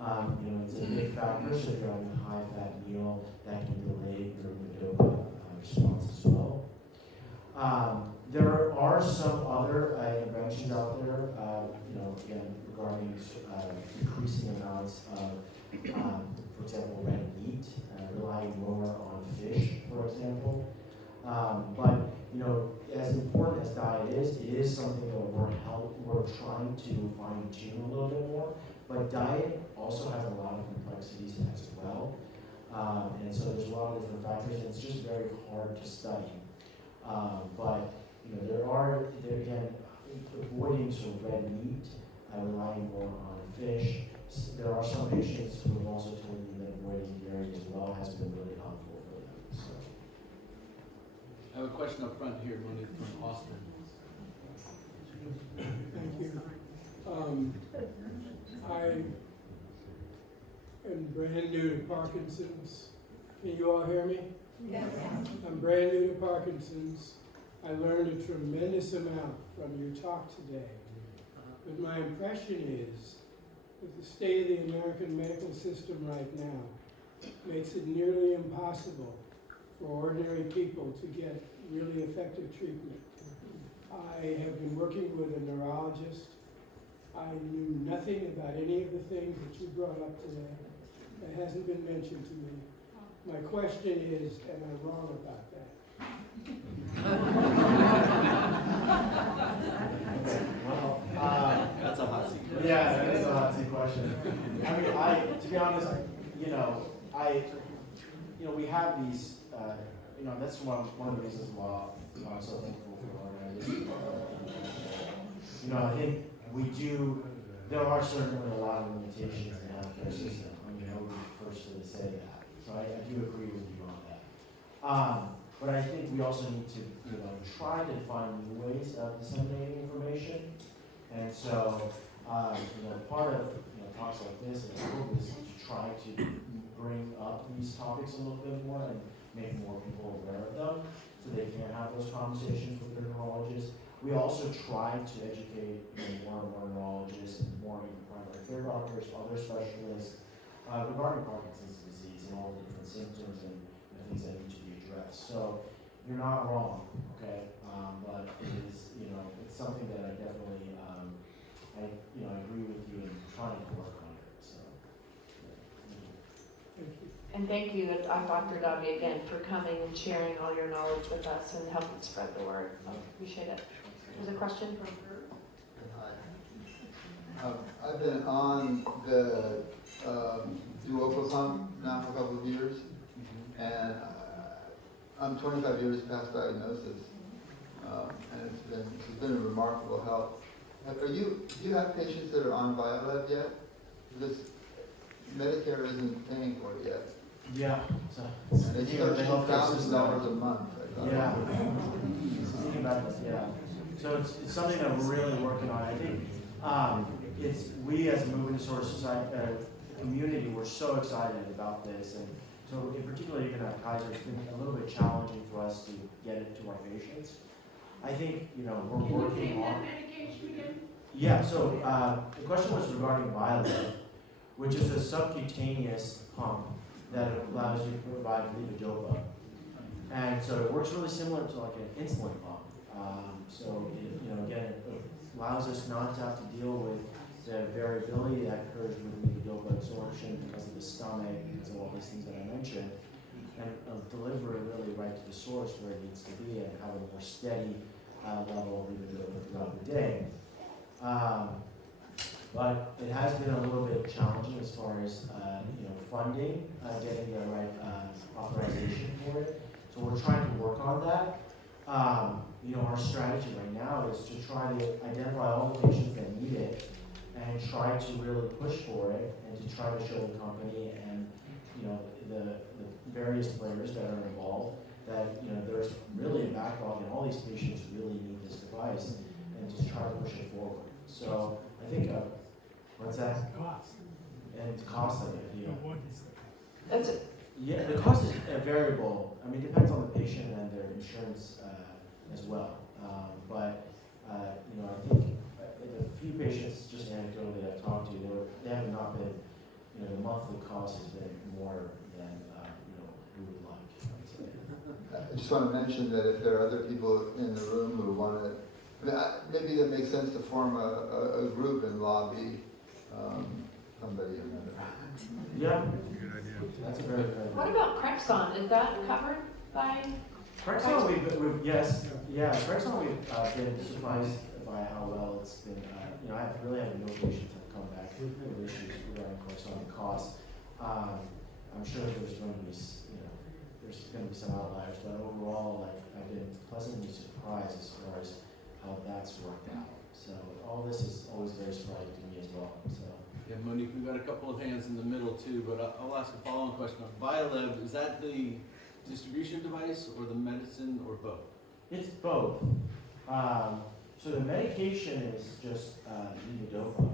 you know, it's a big factor. So if you're having a high fat meal, that can delay your libido response as well. There are some other interventions out there, you know, again, regarding increasing amounts of, for example, red meat, relying more on fish, for example. But you know, as important as diet is, it is something that we're trying to fine tune a little bit more. But diet also has a lot of complexities as well, and so there's a lot of different factors. And it's just very hard to study. But you know, there again, avoiding sort of red meat, relying more on fish. There are some patients who have also told me that avoiding dairy as well has been really helpful for them. So. I have a question up front here, Monique, from Austin. Thank you. I am brand new to Parkinson's. Can you all hear me? Yes. I'm brand new to Parkinson's. I learned a tremendous amount from your talk today. But my impression is that the state of the American medical system right now makes it nearly impossible for ordinary people to get really effective treatment. I have been working with a neurologist. I knew nothing about any of the things that you brought up today. That hasn't been mentioned to me. My question is, am I wrong about that? Well, That's a hot seat. yeah, that is a hot seat question. I mean, to be honest, you know, we have these, you know, that's one of the reasons why I'm so thankful for our organization. You know, I think there are certainly a lot of limitations in the healthcare system. I mean, I would be the first to say that. So I do agree with you on that. But I think we also need to, you know, try to find new ways of disseminating information. And so, you know, part of, you know, talks like this and hope is to try to bring up these topics a little bit more and make more people aware of them so they can have those conversations with their neurologists. We also try to educate, you know, more and more neurologists and more even primary care doctors, other specialists regarding Parkinson's disease and all the different symptoms and things that need to be addressed. So you're not wrong, okay? But it is, you know, it's something that I definitely, I agree with you in trying to work on it. So, yeah. Thank you. And thank you, Dr. Adabi, again, for coming and sharing all your knowledge with us and helping spread the word. I appreciate it. There's a question from her. I've been on the duopa pump now for a couple of years, and I'm 25 years past diagnosis, and it's been a remarkable help. do you have patients that are on Biolab yet? Because Medicare isn't paying for it yet. Yeah, so, And they thinking about the healthcare $13,000 system. a month, I thought. Yeah, so thinking about this, yeah. So it's something that we're really working on. I think we as a movement disorder society, community, we're so excited about this. And so in particular, even at Kaiser, it's been a little bit challenging for us to get it to our patients. I think, we're working on. medication again? Yeah, so the question was regarding Biolab, which is a subcutaneous pump that allows you to provide levodopa. And so it works really similar to like an insulin pump. So it, again, it allows us not to have to deal with the variability that occurs with levodopa absorption because of the stomach, because of all these things that I mentioned, and deliver it really right to the source where it needs to be and have a more steady level of levodopa throughout the day. But it has been a little bit challenging as far as funding, getting the right authorization for it. So we're trying to work on that. Our strategy right now is to try to identify all the patients that need it and try to really push for it and to try to show the company and the various players that are involved that there's really a backlog and all these patients really need this device and just try to push it forward. So I think what's that? Cost. And it's cost of it. What is the cost? That's it. Yeah, the cost is variable. I mean, it depends on the patient and their insurance as well. I think the few patients, just anecdotally, I've talked to, they have not been, the monthly cost has been more than we would like, I'd say. I just want to mention that if there are other people in the room who want to, maybe that makes sense to form a group and lobby somebody or another. Yeah, that's a very good idea. What about Crexon? Is that covered by? Crexon, Crexon, we've been surprised by how well it's been. I really have no patients that come back with issues regarding Crexon and cost. I'm sure there's going to be, some outliers, but overall, I've been pleasantly surprised as far as how that's worked out. So all this is always very surprising to me as well. So. Yeah, Monique, we've got a couple of hands in the middle too, but I'll ask a follow-on question. Biolab, is that the distribution device or the medicine or both? It's both. So the medication is just levodopa,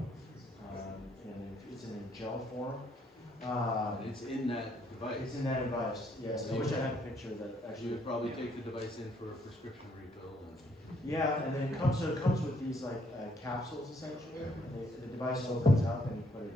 and it's in a gel form. It's in that device. It's in that device, yes. I wish I had a picture that You actually. would probably take the device in for a prescription refill. Yeah, and then it comes with these capsules essentially. The device opens up and you put it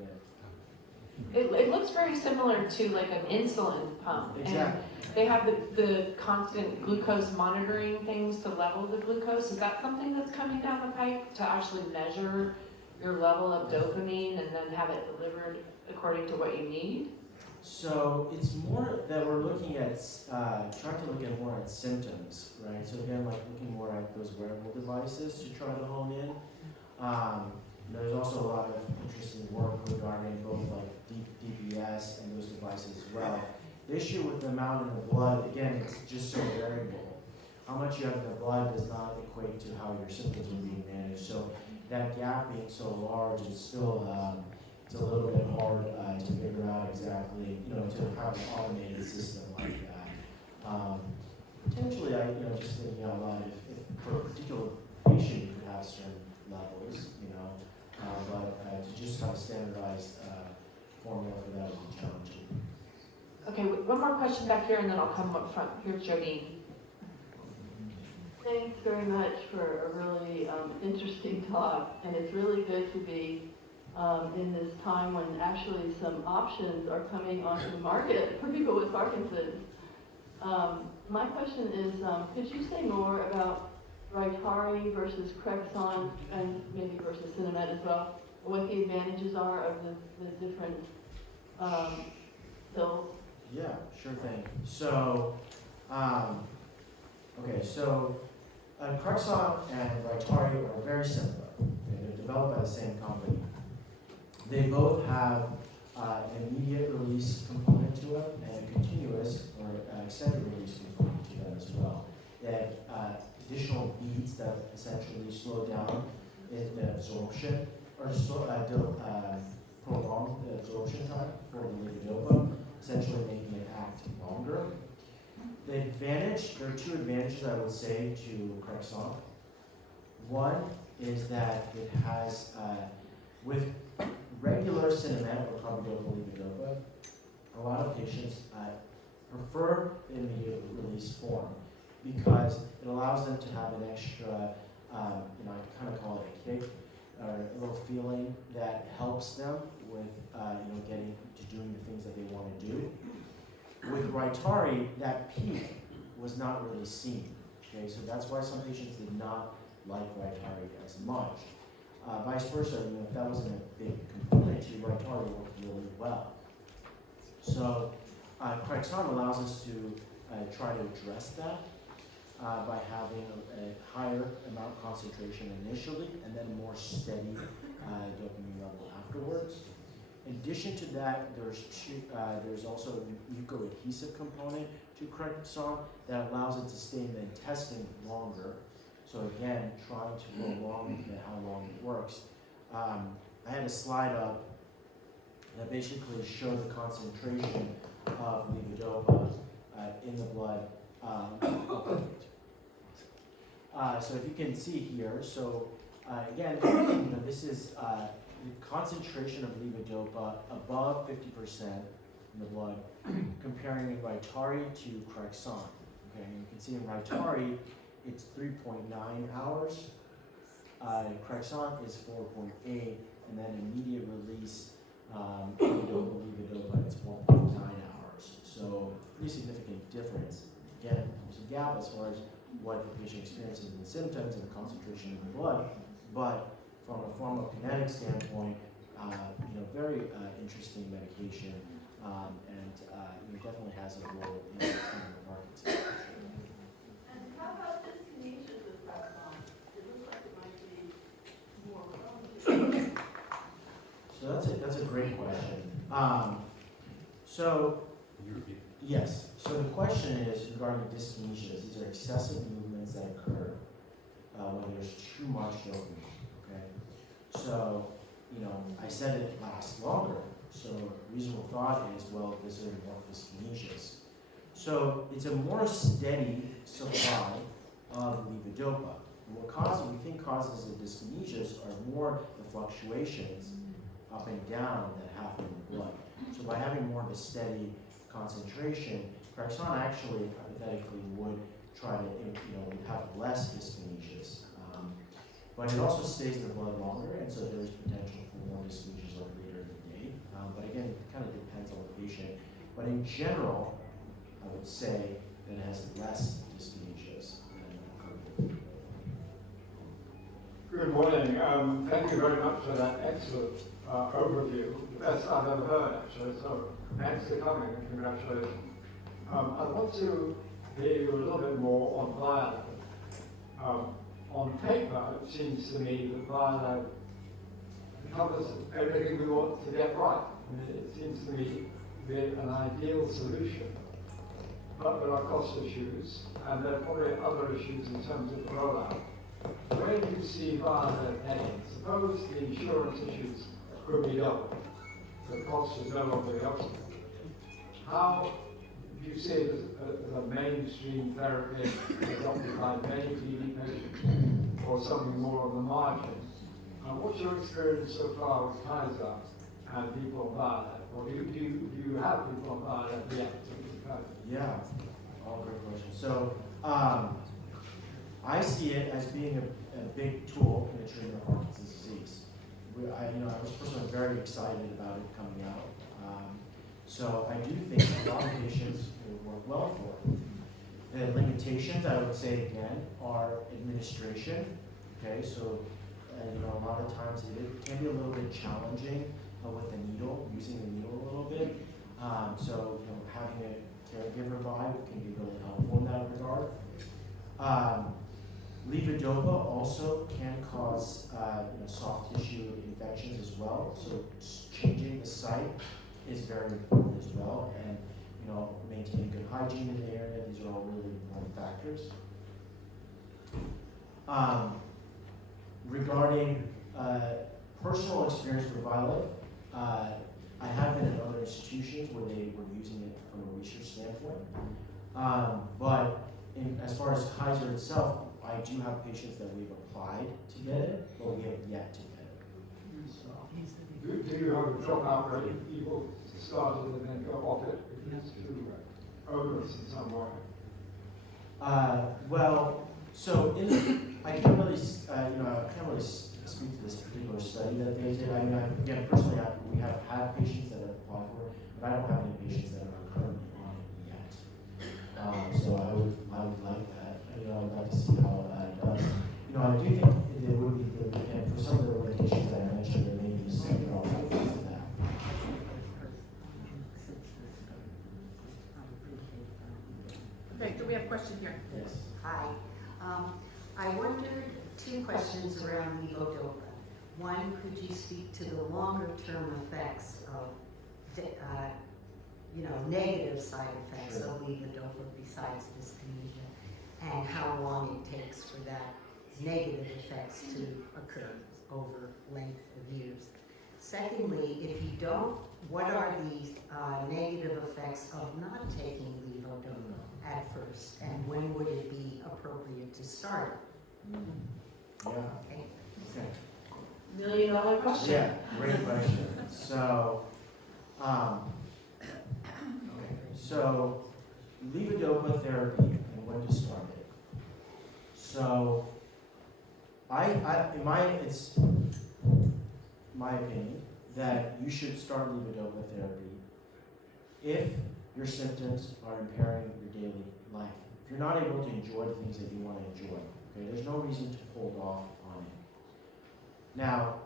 in. It looks very similar to like an insulin pump. Exactly. And they have the constant glucose monitoring things to level the glucose. Is that something that's coming down the pipe to actually measure your level of dopamine and then have it delivered according to what you need? So it's more that we're looking at, trying to look at more at symptoms, right? So again, looking more at those wearable devices to try to hone in. There's also a lot of interesting work regarding both DPS and those devices as well. The issue with the amount in the blood, again, it's just so variable. How much you have in the blood does not equate to how your symptoms are being managed. So that gap being so large, it's still it's a little bit hard to figure out exactly, to have an automated system like that. Potentially, just thinking out loud, if for a particular patient you could have certain levels, but to just have a standardized formula for that would be challenging. Okay, one more question back here and then I'll come up front. Here's Jodine. Thanks very much for a really interesting talk, and it's really good to be in this time when actually some options are coming onto the market for people with Parkinson's. My question is, could you say more about Rytari versus Crexon and maybe versus Cinemet as well? What the advantages are of the different pills? Yeah, sure thing. So, Crexon and Rytari are very similar. They're developed by the same company. They both have an immediate release component to it and a continuous or extended release component to that as well. They have additional beats that essentially slow down is the absorption, or prolong the absorption time for the levodopa, essentially making it act longer. The advantage, there are two advantages I would say to Crexont. One is that it has, with regular cinematic or carbidopa levodopa, a lot of patients prefer immediate release form because it allows them to have an extra, I kind of call it a kick, or a little feeling that helps them with, getting to doing the things that they want to do. With Rytari, that peak was not really seen. Okay, so that's why some patients did not like Rytari as much. Vice versa, if that wasn't a big component to Rytari, worked really well. So Crexont allows us to try to address that by having a higher amount concentration initially and then more steady dopamine level afterwards. In addition to that, there's also a mucoadhesive component to Crexont that allows it to stay in the intestine longer. So again, trying to prolong how long it works. I had a slide up that basically showed the concentration of levodopa in the blood. So if you can see here, so again, this is the concentration of levodopa above 50% in the blood, comparing Rytari to Crexont. Okay, and you can see in Rytari, it's 3.9 hours. Crexont is 4.8, and then immediate release levodopa is 1.9 hours. So pretty significant difference. Again, there's a gap as far as what the patient experiences in symptoms and concentration in the blood, but from a pharmacokinetic standpoint, very interesting medication, and definitely has a role in the Parkinson's. And how about dyskinesias with Crexont? It looks like it might be more prone to. So that's a great question. Yes. So the question is regarding dyskinesias. These are excessive movements that occur when there's too much dopamine. Okay. So I said it lasts longer. So reasonable thought is, well, this is more dyskinesias. So it's a more steady supply of levodopa. What we think causes the dyskinesias are more the fluctuations up and down that happen in the blood. So by having more of a steady concentration, Crexont actually hypothetically would try to have less dyskinesias. But it also stays in the blood longer, and so there's potential for more dyskinesias later in the day. But again, it kind of depends on the patient. But in general, I would say that it has less dyskinesias than Good morning. Thank you very much for that excellent overview. The best I've ever heard, actually. So thanks for coming and congratulations. I want to hear you a little bit more on Violab. On paper, it seems to me that Violab covers everything we want to get right. It seems to me to be an ideal solution. But there are cost issues, and there are probably other issues in terms of rollout. Where do you see Violab heading? Suppose the insurance issues could be dealt with. The cost is no longer the obstacle. How do you see it as a mainstream therapy adopted by many PD patients, or something more on the margin? And what's your experience so far with Kaiser and people on Violab? Or do you have people on Violab yet? Yeah, all great questions. So I see it as being a big tool in the treatment of Parkinson's disease. I was personally very excited about it coming out. So I do think a lot of patients will work well for it. The limitations, I would say again, are administration. Okay, so a lot of times it can be a little bit challenging with the needle, using the needle a little bit. So having a caregiver by can be really helpful in that regard. Levodopa also can cause soft tissue infections as well. So changing the site is very important as well, and maintaining good hygiene in the area. These are all really important factors. regarding personal experience with Violet, I have been in other institutions where they were using it from a research standpoint. But as far as Kaiser itself, I do have patients that we've applied to get it, but we have yet to get it. So. Do you have a dropout rate? People started and then drop off it. It needs to owners in some way. Well, so I can't really, I can't really speak to this particular study that they did. I mean, again, personally, we have had patients that have applied for it, but I don't have any patients that are currently on it yet. So I would like that. I would like to see how that does. I do think there would be, again, for some of the limitations that I mentioned, there may be some drawbacks to that. Okay, do we have a question here? Yes. Hi. I wondered two questions around levodopa. One, could you speak to the longer term effects of, negative side effects of levodopa besides dyskinesia, and how long it takes for that negative effects to occur over length of years? Secondly, if you don't, what are the negative effects of not taking levodopa at first, and when would it be appropriate to start? Yeah. Okay. Okay. $1 million question. Yeah, great question. So, so levodopa therapy and when to start it. So, it's my opinion that you should start levodopa therapy if your symptoms are impairing your daily life. If you're not able to enjoy the things that you want to enjoy, okay, there's no reason to hold off on it. Now,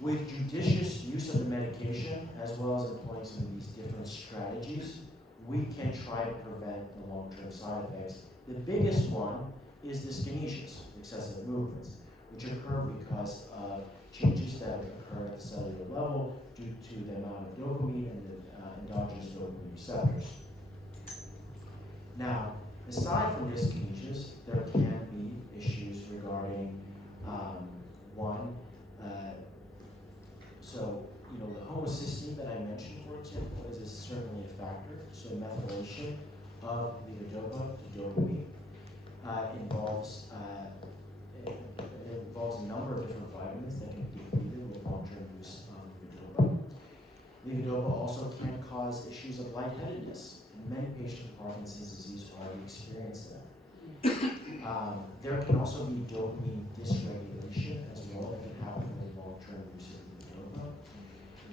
with judicious use of the medication, as well as employing some of these different strategies, we can try to prevent the long-term side effects. The biggest one is dyskinesias, excessive movements, which occur because of changes that occur at the cellular level due to the amount of dopamine and the endogenous dopamine receptors. Now, aside from dyskinesias, there can be issues regarding the homocysteine that I mentioned, for example, is certainly a factor. So methylation of levodopa to dopamine involves a number of different vitamins that can be depleted with long-term use of levodopa. Levodopa also can cause issues of lightheadedness, and many patients with Parkinson's disease already experience that. There can also be dopamine dysregulation as well that can happen with long-term use of levodopa.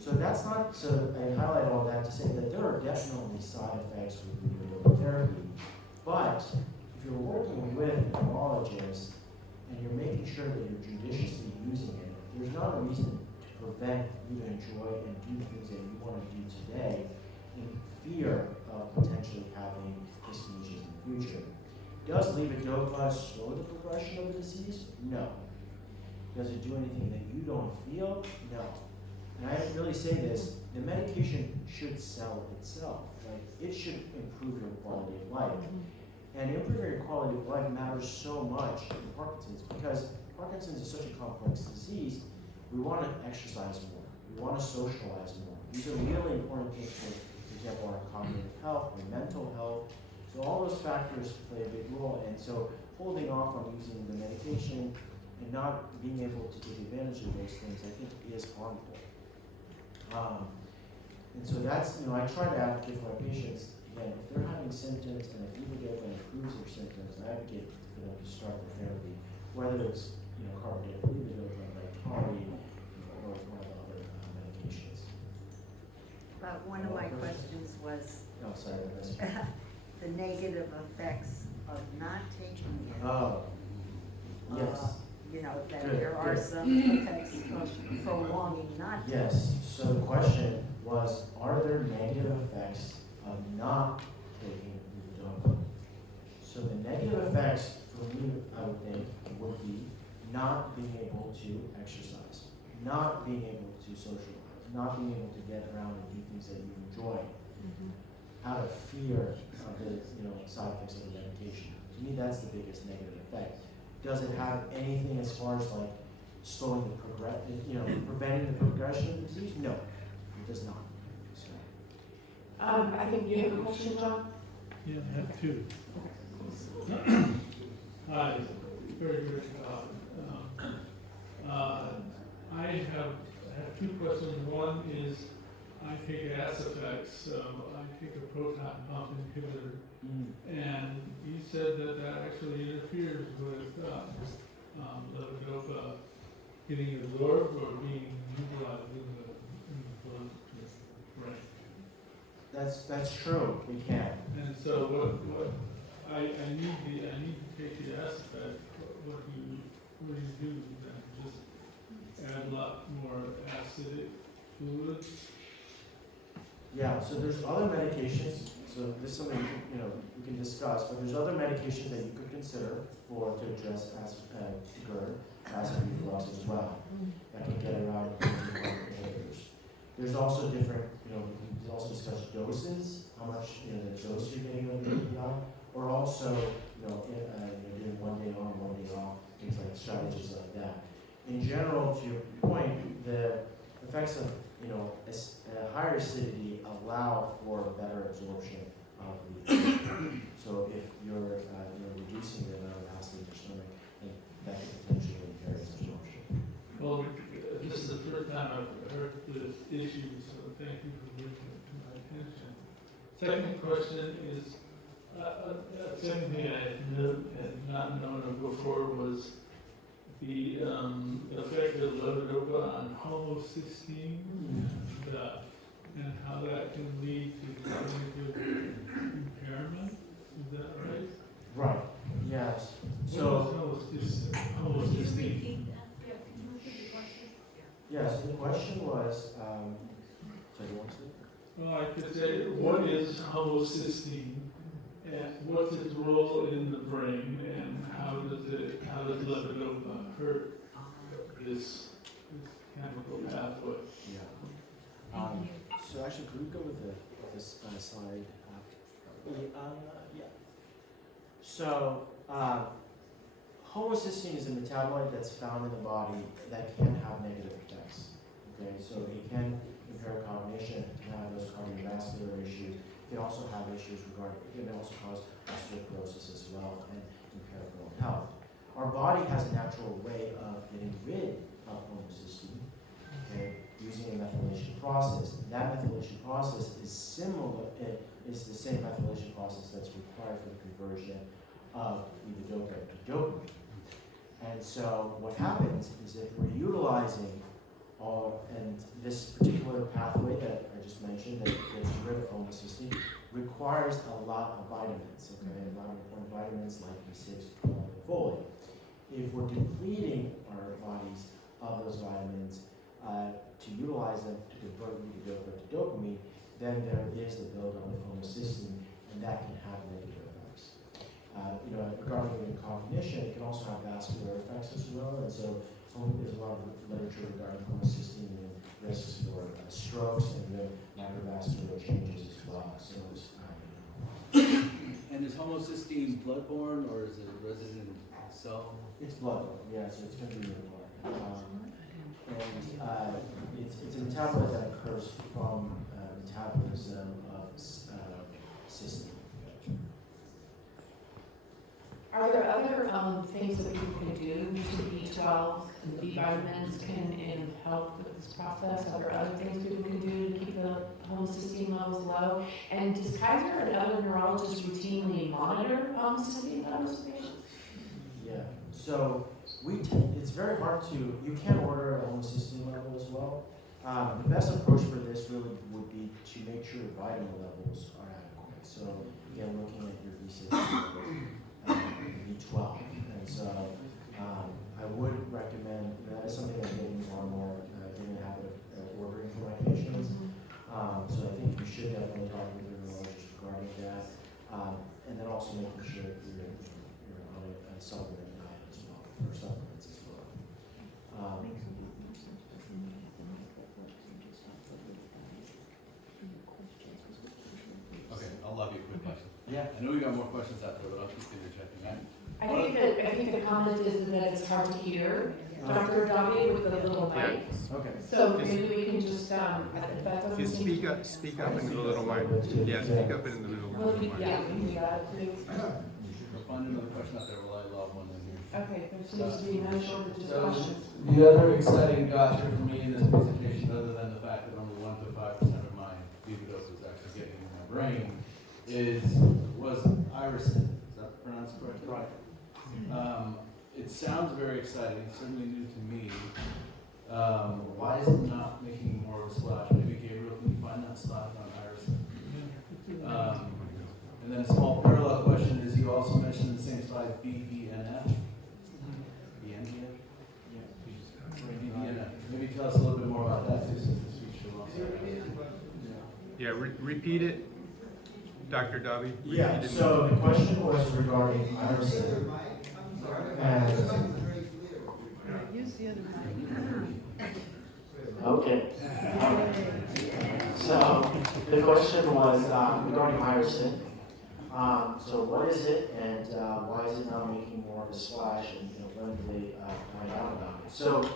So I highlight all that to say that there are definitely side effects with levodopa therapy, but if you're working with a neurologist and you're making sure that you're judiciously using it, there's not a reason to prevent you to enjoy and do the things that you want to do today in fear of potentially having dyskinesias in the future. Does levodopa slow the progression of the disease? No. Does it do anything that you don't feel? No. And I really say this, the medication should sell itself. Like, it should improve your quality of life. And improving your quality of life matters so much in Parkinson's because Parkinson's is such a complex disease. We want to exercise more. We want to socialize more. These are really important things for example, our cognitive health, our mental health. So all those factors play a big role. And so holding off on using the medication and not being able to take advantage of those things, I think is harmful. And so that's, I try to advocate for my patients. Again, if they're having symptoms and if levodopa improves their symptoms, I advocate for them to start the therapy, whether it's carbonated levodopa, Adabi, or one of the other medications. But one of my questions was Oh, sorry, I missed the negative effects of not taking it. Oh, yes. That Good, there are good. some effects of prolonging not taking it. Yes, so the question was, are there negative effects of not taking levodopa? So the negative effects for me, I would think, would be not being able to exercise, not being able to socialize, not being able to get around and do things that you enjoy, out of fear of the side effects of the medication. To me, that's the biggest negative effect. Does it have anything as far as like slowing the preventing the progression of the disease? No, it does not. So, I think you have a question, John? Yeah, I have two. Hi, very good. I have two questions. One is, I take Acifex, so I take a proton pump inhibitor, and you said that actually interferes with levodopa getting absorbed or being utilized in the blood brain. that's true. It can. And so what I need to take the Acifex. What do you do then? Just add a lot more acidic fluids? Yeah, so there's other medications, so this is something we can discuss, but there's other medications that you could consider to address GERD, acid reflux as well, that can get around inhibitors. There's also different, we can also discuss doses, how much, the dose you're getting of the API, or also, doing 1 day on, 1 day off, things like strategies like that. In general, to your point, the effects of a higher acidity allow for better absorption of the so if you're reducing the amount of acid in your stomach, then that could potentially impair its absorption. Well, this is the first time I've heard this issue, so thank you for bringing it to my attention. Second question is, second thing I had not known of before was the effect of levodopa on homocysteine and how that can lead to cognitive impairment. Is that right? Right. Yes. So homocysteine. Yes. The question was. So you want to? Well, I could say, what is homocysteine, and what's its role in the brain, and how does levodopa hurt this chemical pathway? Yeah. So actually, could we go with this slide? Yeah. So homocysteine is a metabolite that's found in the body that can have negative effects. Okay, so it can impair cognition, it can have those cardiovascular issues. It can also have issues it can also cause osteoporosis as well and impair bone health. Our body has a natural way of getting rid of homocysteine, okay, using a methylation process. That methylation process is is the same methylation process that's required for the conversion of levodopa to dopamine. And so what happens is if we're utilizing and this particular pathway that I just mentioned that gets rid of homocysteine requires a lot of vitamins, okay, a lot of important vitamins like B6, and folate. If we're depleting our bodies of those vitamins to utilize them to convert levodopa to dopamine, then there is the buildup of homocysteine, and that can have negative effects. Regarding cognition, it can also have vascular effects as well, and so there's a lot of literature regarding homocysteine and risks for strokes and microvascular changes as well. So And is homocysteine bloodborne or is it resident in the cell? it's bloodborne, yeah, so it's going to be in the blood. It's a metabolite that occurs from metabolism of cysteine. Are there other things that people can do to B12 and B vitamins can help with this process? Are there other things people can do to keep the homocysteine levels low? And does Kaiser and other neurologists routinely monitor homocysteine levels in patients? Yeah, so it's very hard you can order a homocysteine level as well. The best approach for this really would be to make sure vitamin levels are adequate. So again, looking at your B6 B12. And so I would recommend, that is something I'm getting more and more in the habit of ordering for my patients. So I think you should definitely talk with your neurologist regarding that. And then also making sure that you're on a supplement diet as well, or supplements as well. Okay, I'll love you a quick question. Yeah. I know we got more questions after, but I'll keep interjecting. I think that if I think the comment is that it's hard to hear Dr. Adabi with the little mic. Okay. So maybe we can just, if that doesn't Just seem. speak up into the little mic. Yeah, speak up into the middle Well, of the mic. yeah, we can do that too. We'll find another question out there while I log one in here. Okay, there seems to be no shortage of So, questions. the other exciting gotcha for me in this presentation, other than the fact that only 1 to 5% of my glucose is actually getting in my brain, was irisin. Is that pronounced correctly? Right. It sounds very exciting. It's certainly new to me. Why is it not making more of a splash? Maybe Gabriel, can you find that slide on irisin? And then a small parallel question is, you also mentioned in the same slide BDNF. BNF? BDNF. Maybe tell us a little bit more about that too, since this feature alongside. Yeah, repeat it, Dr. Adabi. Yeah, Repeat it. so the question was regarding irisin. And Okay. So the question was regarding irisin. So what is it, and why is it not making more of a splash, and when do they find out about it? So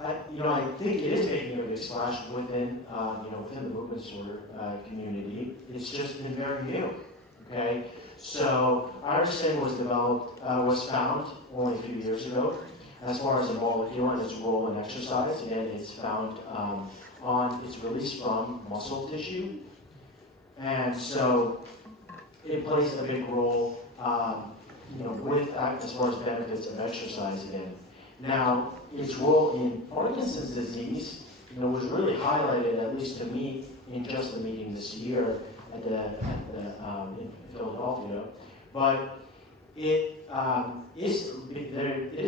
I think it is making a big splash within within the movement disorder community. It's just been very new. Okay, so irisin was found only a few years ago. As far as the molecule and its role in exercise, again, it's found it's released from muscle tissue, and so it plays a big role, with that as far as benefits of exercise. Again, now its role in Parkinson's disease, was really highlighted, at least to me, in just the meeting this year in Philadelphia, but it is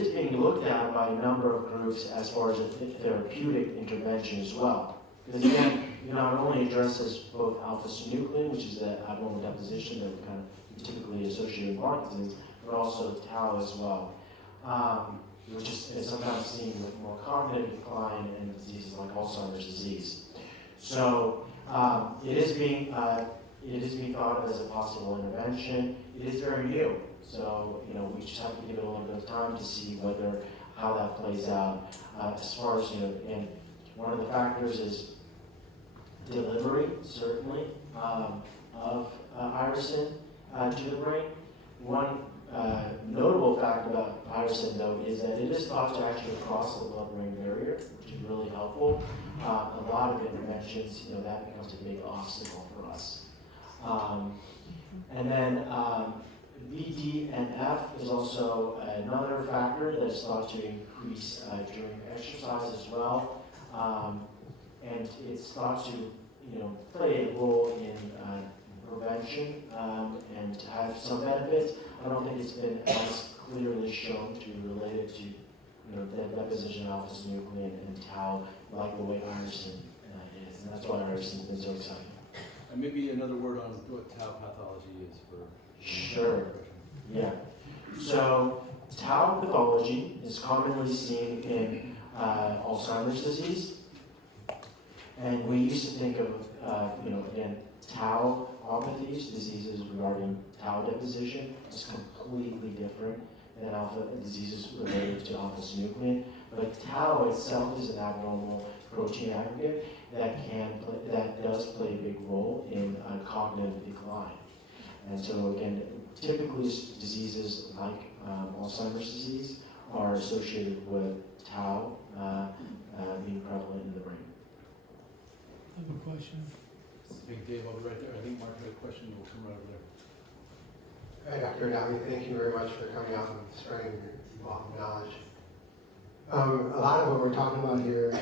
being looked at by a number of groups as far as a therapeutic intervention as well. Because again, it not only addresses both alpha-synuclein, which is the abnormal deposition that kind of typically associated with Parkinson's, but also tau as well, which is sometimes seen with more cognitive decline in diseases like Alzheimer's disease. So it is being thought of as a possible intervention. It is very new. So, we just have to give it a little bit of time to see how that plays out. As far as, and one of the factors is delivery, certainly, of irisin to the brain. One notable fact about irisin, though, is that it is thought to actually cross the blood-brain barrier, which is really helpful. A lot of interventions, that becomes a big obstacle for us. And then BDNF is also another factor that's thought to increase during exercise as well, and it's thought to, play a role in prevention and to have some benefits. I don't think it's been as clearly shown to relate it to, the deposition of alpha-synuclein and tau, like the way irisin is, and that's why irisin has been so exciting. And maybe another word on what tau pathology is for. Sure. Yeah. So tau pathology is commonly seen in Alzheimer's disease, and we used to think of again, tauopathies, diseases regarding tau deposition, as completely different than diseases related to alpha-synuclein. But tau itself is an abnormal protein aggregate that does play a big role in cognitive decline. And so again, typically diseases like Alzheimer's disease are associated with tau being prevalent in the brain. I have a question. Big Dave over right there. I think Mark had a question. We'll come right over there. Hi, Dr. Adabi. Thank you very much for coming out and spreading your wealth of knowledge. A lot of what we're talking about here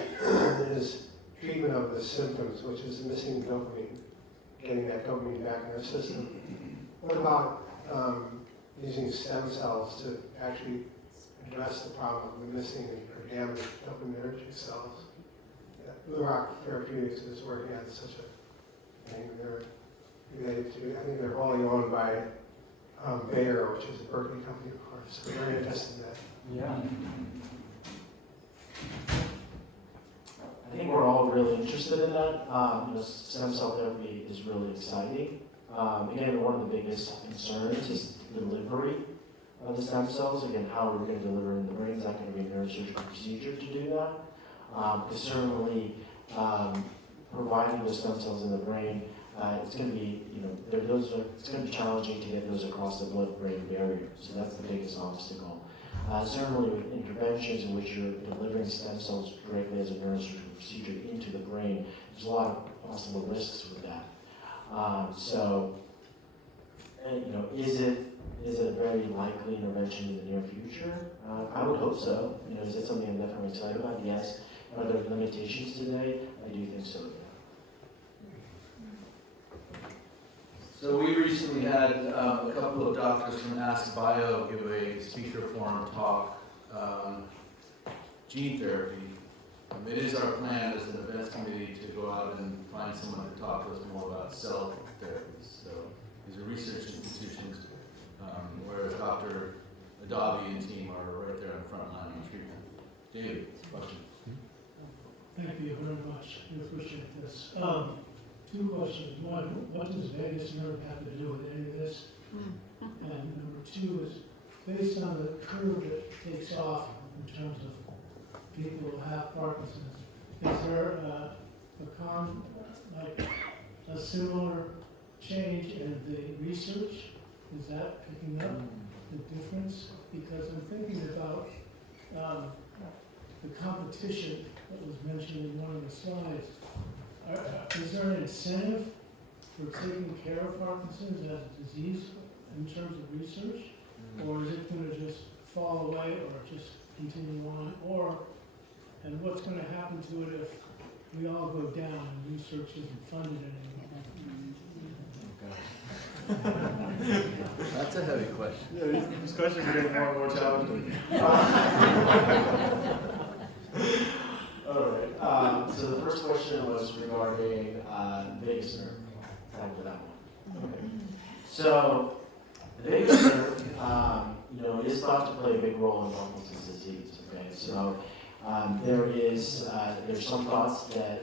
is treatment of the symptoms, which is missing dopamine, getting that dopamine back in our system. What about using stem cells to actually address the problem of the missing or damaged dopaminergic cells? Blue Rock Therapeutics is working on such a thing. They're related to, I think they're wholly owned by Bayer, which is a Berkeley company, of course. So very interested in that. yeah. I think we're all really interested in that. Stem cell therapy is really exciting. Again, one of the biggest concerns is delivery. of the stem cells. Again, how we're going to deliver in the brain, is that going to be a neurosurgical procedure to do that? Because certainly, providing those stem cells in the brain, it's going to be, it's going to be challenging to get those across the blood-brain barrier. So that's the biggest obstacle. Certainly with interventions in which you're delivering stem cells directly as a neurosurgical procedure into the brain, there's a lot of possible risks with that. Is it a very likely intervention in the near future? I would hope so. Is it something I'm definitely excited about? Yes. Are there limitations today? I do think so, yeah. So we recently had a couple of doctors from Ask Bio give a speaker forum talk on gene therapy. It is our plan as an events committee to go out and find someone to talk to us more about cell therapies. So these are research institutions, whereas Dr. Adabi and team are right there on the front line on treatment. David, question. Thank you very much. I appreciate this. Two questions. One, what does vagus nerve have to do with any of this? And number two is, based on the curve that takes off in terms of people who have Parkinson's, is there a similar change in the research? Is that picking up the difference? Because I'm thinking about the competition that was mentioned in one of the slides. Is there an incentive for taking care of Parkinson's as a disease in terms of research? Or is it going to just fall away or just continue on? And what's going to happen to it if we all go down and research isn't funded anymore? That's a heavy question. Yeah, these questions are getting more and more challenging. All right. So the first question was regarding vagus nerve. Time for that one. Okay. So the vagus nerve, is thought to play a big role in Parkinson's disease. Okay. So there's some thoughts that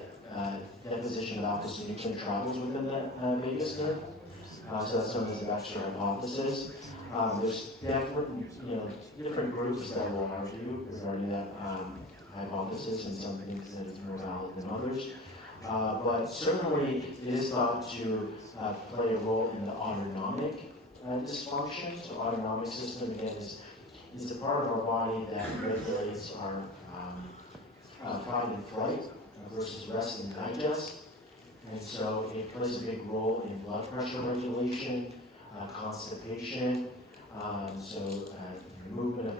deposition of alpha-synuclein travels within the vagus nerve. So that's known as the Baxter hypothesis. There's different groups that will argue regarding that hypothesis, and some think that it's more valid than others. But certainly it is thought to play a role in the autonomic dysfunction. So autonomic system, again, is the part of our body that regulates our fight and flight versus rest and digest. And so it plays a big role in blood pressure regulation, constipation, movement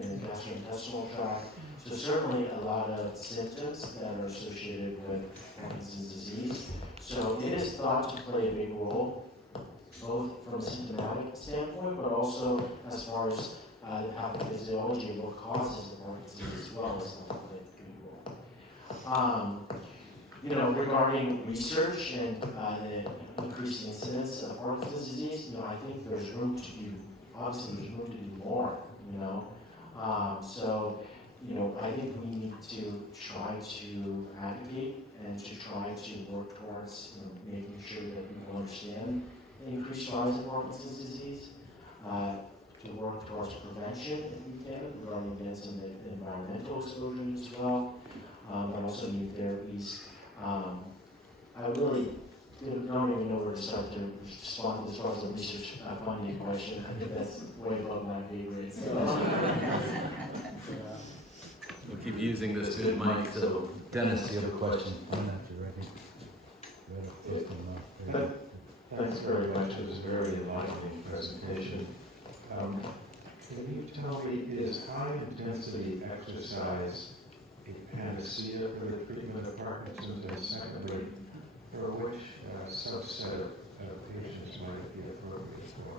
in the gastrointestinal tract. So certainly a lot of symptoms that are associated with Parkinson's disease. So it is thought to play a big role, both from a symptomatic standpoint, but also as far as the pathophysiology of what causes the Parkinson's as well as thought to play a big role. Regarding research and the increasing incidence of Parkinson's disease, I think there's room to do more, I think we need to try to advocate and to try to work towards making sure that people understand the increased rise of Parkinson's disease, to work towards prevention if we can, regarding against some environmental exposure as well, but also new therapies. I really don't even know where to start to respond as far as the research funding question. I think that's way above my pay grade. We'll keep using this good mic. So Dennis, you have a question? Thanks very much. It was a very enlightening presentation. Can you tell me, is high-intensity exercise a panacea for the treatment of Parkinson's? And secondly, for which subset of patients might it be appropriate for?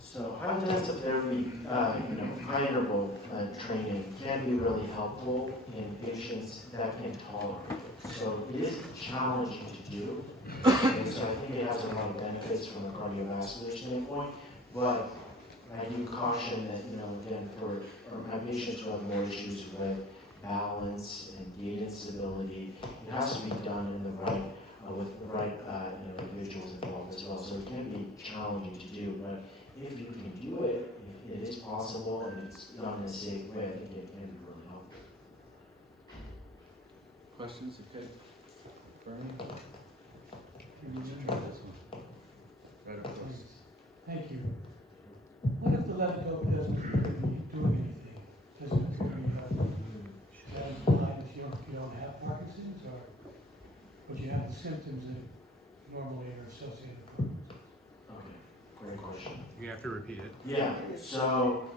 So high intensive therapy, high interval training can be really helpful in patients that can tolerate it. So it is challenging to do, and so I think it has a lot of benefits from a cardiovascular standpoint, but I do caution that, again, for my patients who have more issues with balance and gait instability, it has to be done in the right with the right individuals involved as well. So it can be challenging to do, but if you can do it, if it is possible and it's done in a safe way, I think it can be really helpful. Questions? Okay. Bernie? Thank you. What if the let-go doesn't really do anything? Doesn't appear you have, that imply that you don't have Parkinson's, or would you have the symptoms that normally are associated with Parkinson's? Okay, great question. You have to repeat it. Yeah, so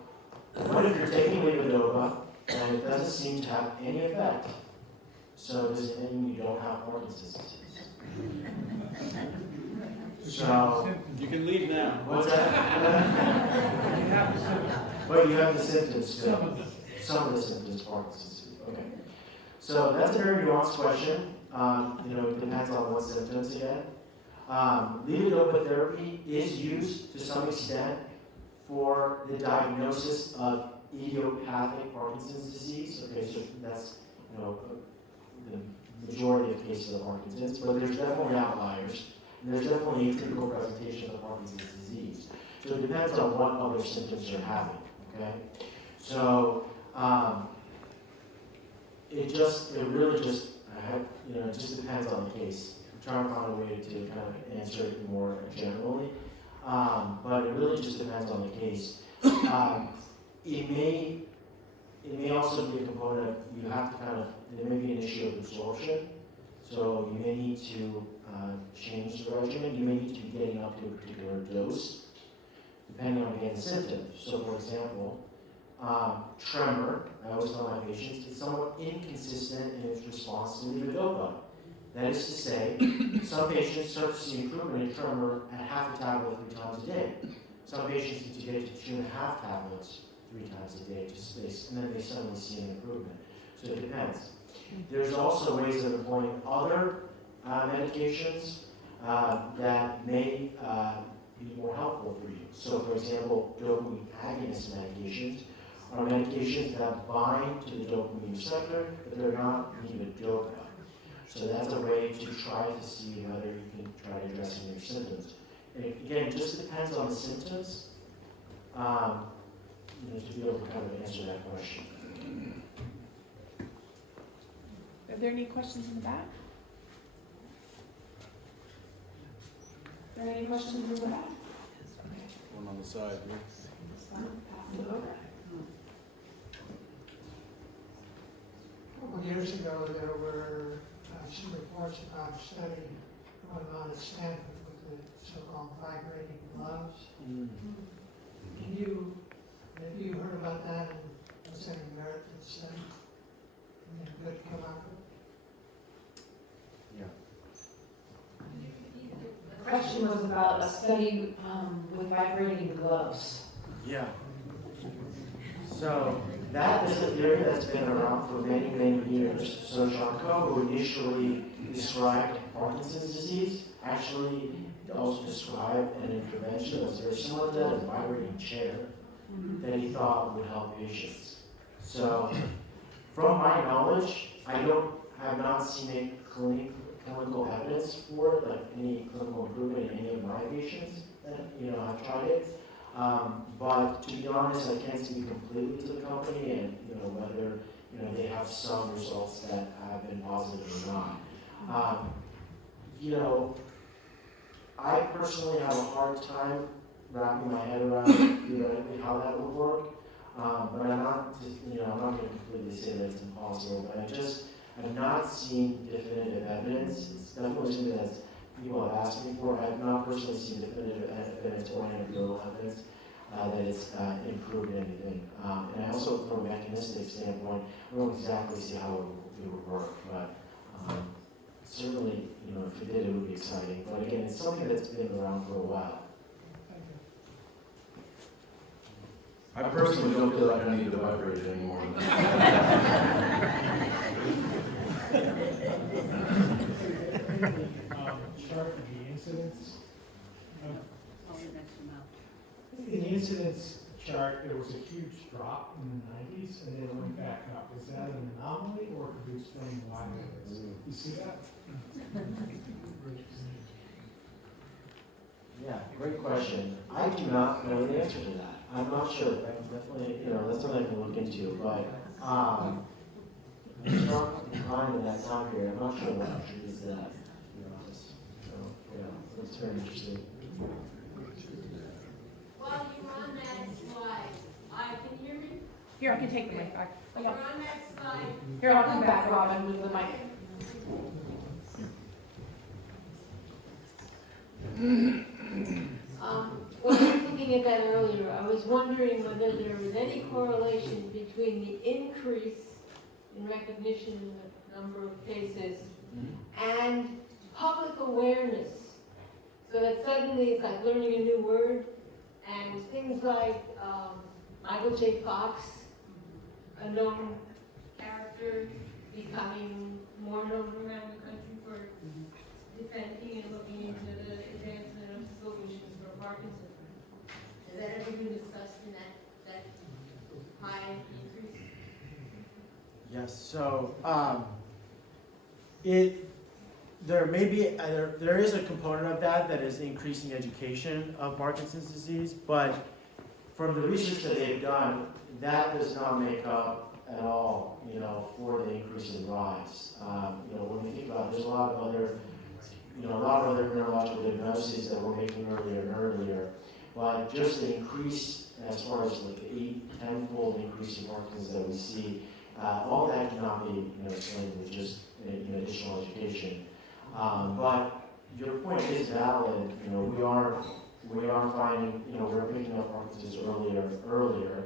what if you're taking levodopa and it doesn't seem to have any effect? So does it mean you don't have Parkinson's disease? So, You can leave now. what's that? But you have the symptoms still. Some of the symptoms, Parkinson's disease. Okay. So that's a very nuanced question. It depends on what symptoms again. Levodopa therapy is used to some extent for the diagnosis of idiopathic Parkinson's disease. Okay, so that's the majority of cases of Parkinson's, but there's definitely outliers. And there's definitely atypical presentations of Parkinson's disease. So it depends on what other symptoms you're having, okay? So, it really just depends on the case. I'm trying to find a way to kind of answer it more generally. But it really just depends on the case. It may also be a component of, you have to there may be an issue of absorption. So you may need to change the regimen. You may need to be getting up to a particular dose, depending on, again, the symptoms. So for example, tremor, I always tell my patients, is somewhat inconsistent in its response to levodopa. That is to say, some patients start to see improvement in tremor at half a tablet 3 times a day. Some patients need to get to 2.5 tablets 3 times a day, and then they suddenly see an improvement. So it depends. There's also ways of employing other medications that may be more helpful for you. So for example, dopamine agonist medications are medications that bind to the dopamine receptor, but they're not levodopa. So that's a way to try to see whether you can try addressing your symptoms. And again, it just depends on the symptoms to be able to kind of answer that question. Are there any questions in the back? Are there any questions in the back? One on the side here. Pass it over. A couple of years ago, there were some reports about a study going on at Stanford with the so-called vibrating gloves. Have you heard about that, and was there any merit to the study? And good come out of it? The question was about a study with vibrating gloves. Yeah. So that is a theory that's been around for many, many years. So Charcot, who initially described Parkinson's disease, actually also described an intervention that was very similar to that, a vibrating chair, that he thought would help patients. So from my knowledge, I have not seen a clinical evidence for it, like any clinical improvement in any of my patients that have tried it. But to be honest, I can't speak completely to the company and whether they have some results that have been positive or not. I personally have a hard time wrapping my head around theoretically how that would work. But I'm not going to completely say that it's impossible. But I've not seen definitive evidence. It's definitely something that people have asked me for. I have not personally seen definitive evidence or anecdotal evidence that it's improved anything. And I also, from a mechanistic standpoint, I don't exactly see how it would work. But certainly, if it did, it would be exciting. But again, it's something that's been around for a while. I personally don't feel like I need to vibrate anymore. Chart for the incidence. In the incidence chart, there was a huge drop in the 90s, and then it went back up. Is that an anomaly, or could you explain why that is? You see that? Yeah, great question. I do not know the answer to that. I'm not sure. I'm definitely, that's something I can look into. But sharp decline in that time period, I'm not sure what attributes that, to be honest. So, yeah, that's very interesting. While you're on that slide, can you hear me? Here, I can take the mic back. You're on that slide. Here, I'll come back, Robin, with the mic. When I was looking at that earlier, I was wondering whether there was any correlation between the increase in recognition in the number of cases and public awareness. So that suddenly it's like learning a new word, and things like Michael J. Fox, a known character, becoming more known around the country for defending and looking into the advancement of solutions for Parkinson. Has that ever been discussed in that high increase? Yes. So there may be there is a component of that is increasing education of Parkinson's disease, but from the research that they've done, that does not make up at all, for the increase in rise. When we think about it, there's a lot of other neurological diagnoses that we're making earlier and earlier, but just the increase as far as like the 8-10-fold increase in Parkinson's that we see, all that cannot be explained with just additional education. But your point is valid. We are finding, we're picking up Parkinson's earlier.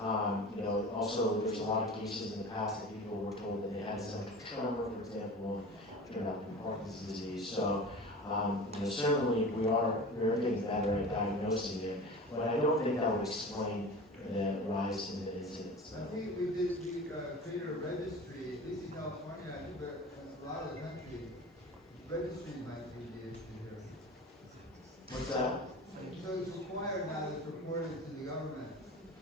Also, there's a lot of cases in the past that people were told that they had some tremor, for example, turned out to be Parkinson's disease. So, certainly we're getting better at diagnosing it, but I don't think that would explain the rise in the incidence. I think we created a registry, at least in California, I think that a lot of the country, registry might be the issue here. What's that? So it's required now, it's reported to the government.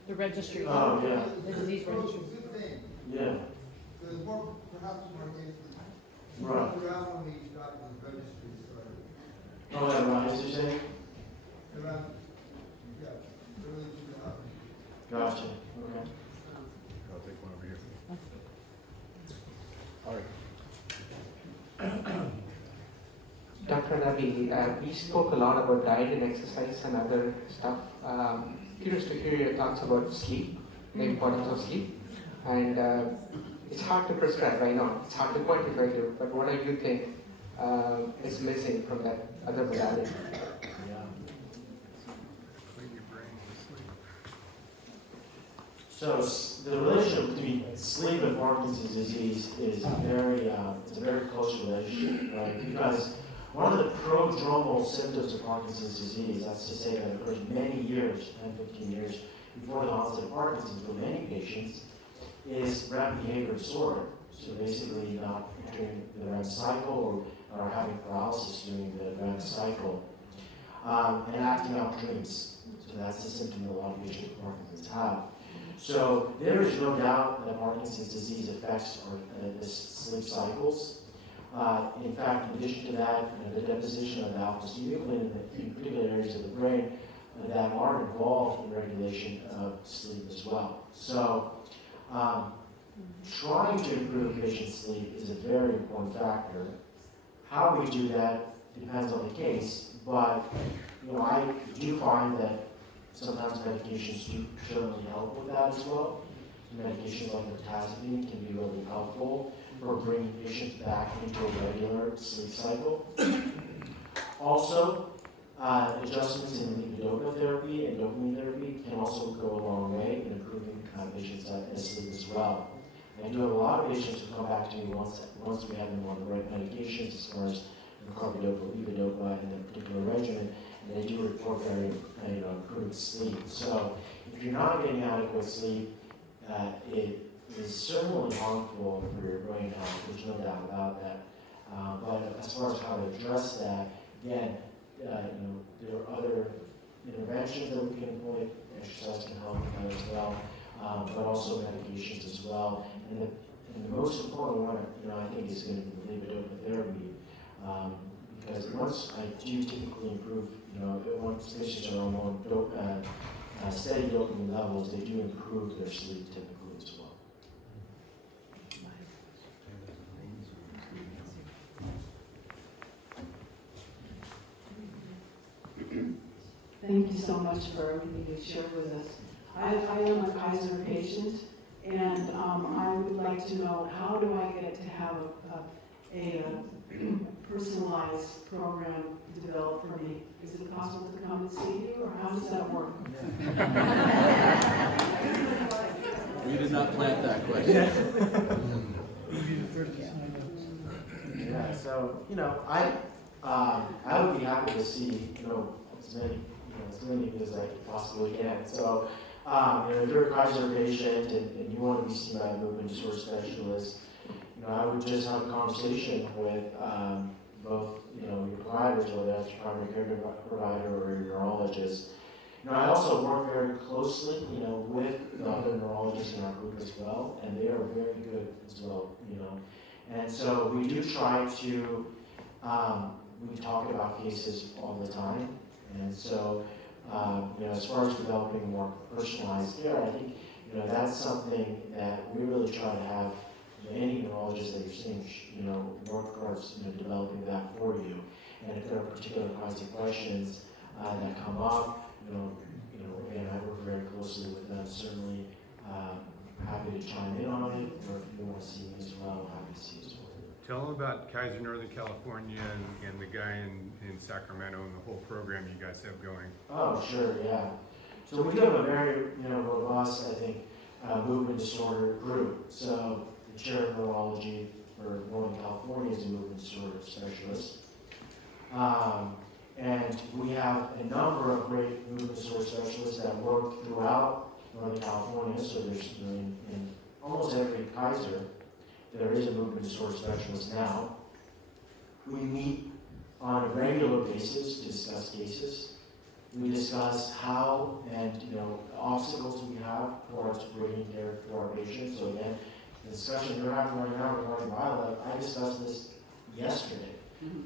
The registry. Oh, yeah. The disease registry. It's a good thing. Yeah. So there's perhaps more cases. Right. Around when we got the registry started. Oh, that rise, you're saying? Around, yeah, early 2000. Gotcha. Okay. I'll take one over here. All right. Dr. Adabi, we spoke a lot about diet and exercise and other stuff. Curious to hear your thoughts about sleep, the importance of sleep. And it's hard to prescribe right now. It's hard to quantify too, but what do you think is missing from that other modality? So the relationship between sleep and Parkinson's disease is it's a very close relationship, right? Because one of the prodromal symptoms of Parkinson's disease, that's to say that occurs many years, 10, 15 years before the onset of Parkinson's for many patients, is rapid behavior disorder. So basically not entering the REM cycle or having paralysis during the REM cycle. And acting out dreams. So that's a symptom that a lot of patients with Parkinson's have. So there is no doubt that Parkinson's disease affects the sleep cycles. In fact, in addition to that, the deposition of alpha-synuclein in particular areas of the brain that are involved in regulation of sleep as well. So trying to improve patients' sleep is a very important factor. How we do that depends on the case, but I do find that sometimes medications do certainly help with that as well. Medications like mirtazapine can be really helpful for bringing patients back into a regular sleep cycle. Also, adjustments in levodopa therapy and dopamine therapy can also go a long way in improving patients' sleep as well. I do have a lot of patients who come back to me once we have them on the right medications as far as carbidopa, levodopa, and a particular regimen, and they do report very improved sleep. So if you're not getting adequate sleep, it is certainly harmful for your brain health. There's no doubt about that. But as far as how to address that, again, there are other interventions that we can employ. Exercise can help with that as well, but also medications as well. And the most important one, I think, is going to be levodopa therapy, because once I do typically improve, once patients are on steady dopamine levels, they do improve their sleep typically as well. Thank you so much for everything you shared with us. I am a Kaiser patient, and I would like to know, how do I get to have a personalized program developed for me? Is it possible to come and see you, or how does that work? We did not plant that question. Yeah, so, I would be happy to see, as many as I possibly can. So, if you're a Kaiser patient and you want to be seen by a movement disorder specialist, I would just have a conversation with both, your providers, whether that's your primary care provider or your neurologist. I also work very closely, with the other neurologists in our group as well, and they are very good as well, And so we do try to, we talk about cases all the time, and so, as far as developing more personalized care, I think, that's something that we really try to have any neurologist that you're seeing, work towards, developing that for you. And if there are particular kinds of questions that come up, and I work very closely with them, certainly happy to chime in on it, or if you want to see me as well, happy to see you as well. Tell them about Kaiser Northern California and the guy in Sacramento and the whole program you guys have going. Oh, sure, yeah. So we do have a very, robust, I think, movement disorder group. So the chair of neurology for Northern California is a movement disorder specialist. And we have a number of great movement disorder specialists that work throughout Northern California. So there's, in almost every Kaiser, there is a movement disorder specialist now. We meet on a regular basis to discuss cases. We discuss how and obstacles we have towards bringing care to our patients. So again, the discussion you're having right now regarding Violet, I discussed this yesterday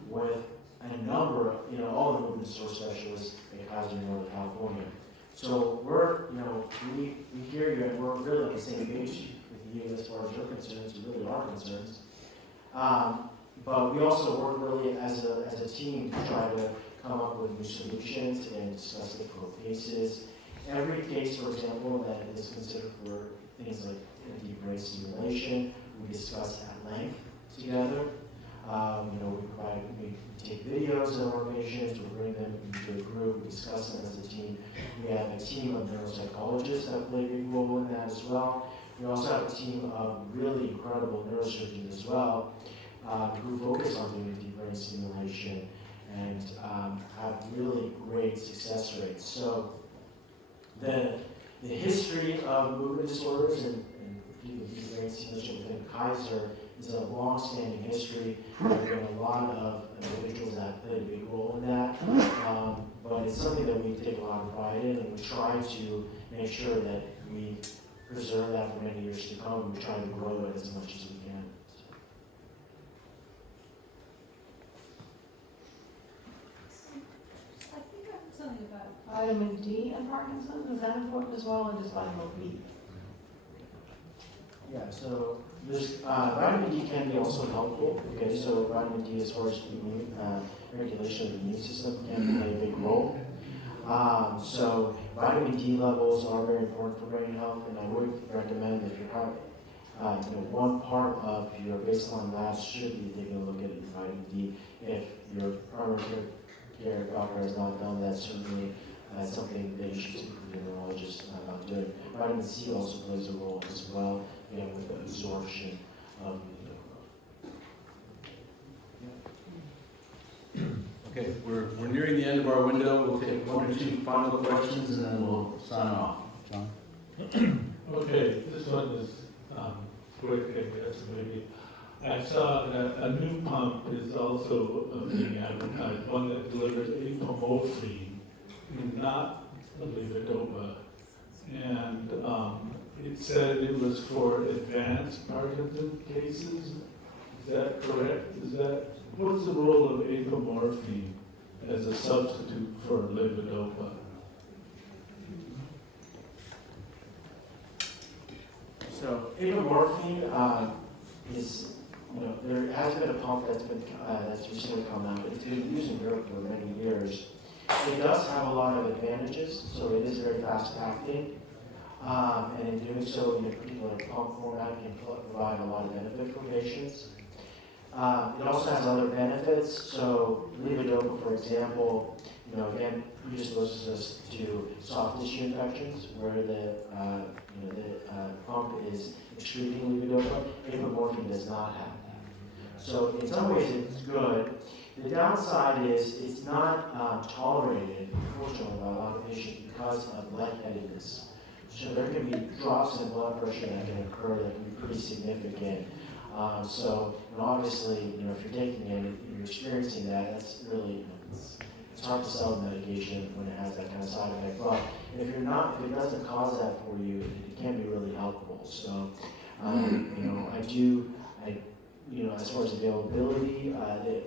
with a number of all the movement disorder specialists at Kaiser Northern California. So we're we hear you, and we're really on the same page with you as far as your concerns, and really our concerns. But we also work really as a team to try to come up with new solutions and discuss difficult cases. Every case, for example, that is considered for things like deep brain stimulation, we discuss at length together. We take videos of our patients, we bring them into a group, we discuss them as a team. We have a team of neuropsychologists that play a big role in that as well. We also have a team of really incredible neurosurgeons as well, who focus on doing deep brain stimulation and have really great success rates. So the history of movement disorders and deep brain stimulation within Kaiser is a long-standing history. There have been a lot of individuals that played a big role in that, but it's something that we take a lot of pride in, and we try to make sure that we preserve that for many years to come. We try to grow it as much as we can. I think I heard something about vitamin D and Parkinson's. Is that important as well, or just vitamin B? Yeah, so there's vitamin D can be also helpful. Okay, so vitamin D, as far as immune regulation of the immune system, can play a big role. So vitamin D levels are very important for brain health, and I would recommend that if you have, one part of your baseline labs should be taking a look at vitamin D. If your primary care doctor has not done that, certainly that's something that you should speak with your neurologist about doing. Vitamin C also plays a role as well, with the absorption of Okay, we're nearing the end of our window. We'll take one or two final questions and then we'll sign off. John? Okay, this one is quick, I guess, maybe. I saw that a new pump is also being advertised, one that delivers apomorphine, not levodopa. And it said it was for advanced Parkinson cases. Is that correct? What's the role of apomorphine as a substitute for levodopa? So apomorphine is, there has been a pump that's recently come out. It's been used in Europe for many years. It does have a lot of advantages, so it is very fast acting. And in doing so, in a particular pump format, can provide a lot of benefit for patients. It also has other benefits. So levodopa, for example, again, predisposes us to soft tissue infections where the pump is excreting levodopa. Apomorphine does not have that. So in some ways, it's good. The downside is it's not tolerated, unfortunately, by a lot of patients because of lightheadedness. So there can be drops in blood pressure that can occur that can be pretty significant. So obviously, if you're taking it and you're experiencing that, that's really, it's hard to sell the medication when it has that kind of side effect. But if you're not, if it doesn't cause that for you, it can be really helpful. So, as far as availability, the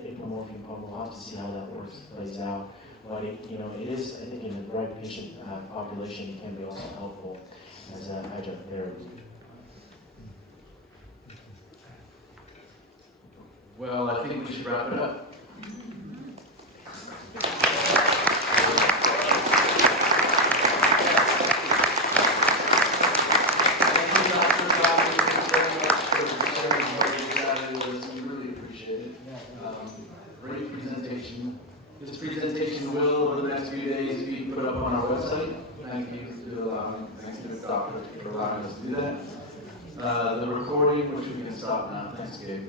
apomorphine pump, we'll have to see how that plays out. But it is, I think, in the right patient population, it can be also helpful as an adjunct therapy. Well, I think we should wrap it up. Great presentation. This presentation will, over the next few days, be put up on our website. Thanks to the doctor for allowing us to do that. The recording, which we can stop now. Thanks, Gabe.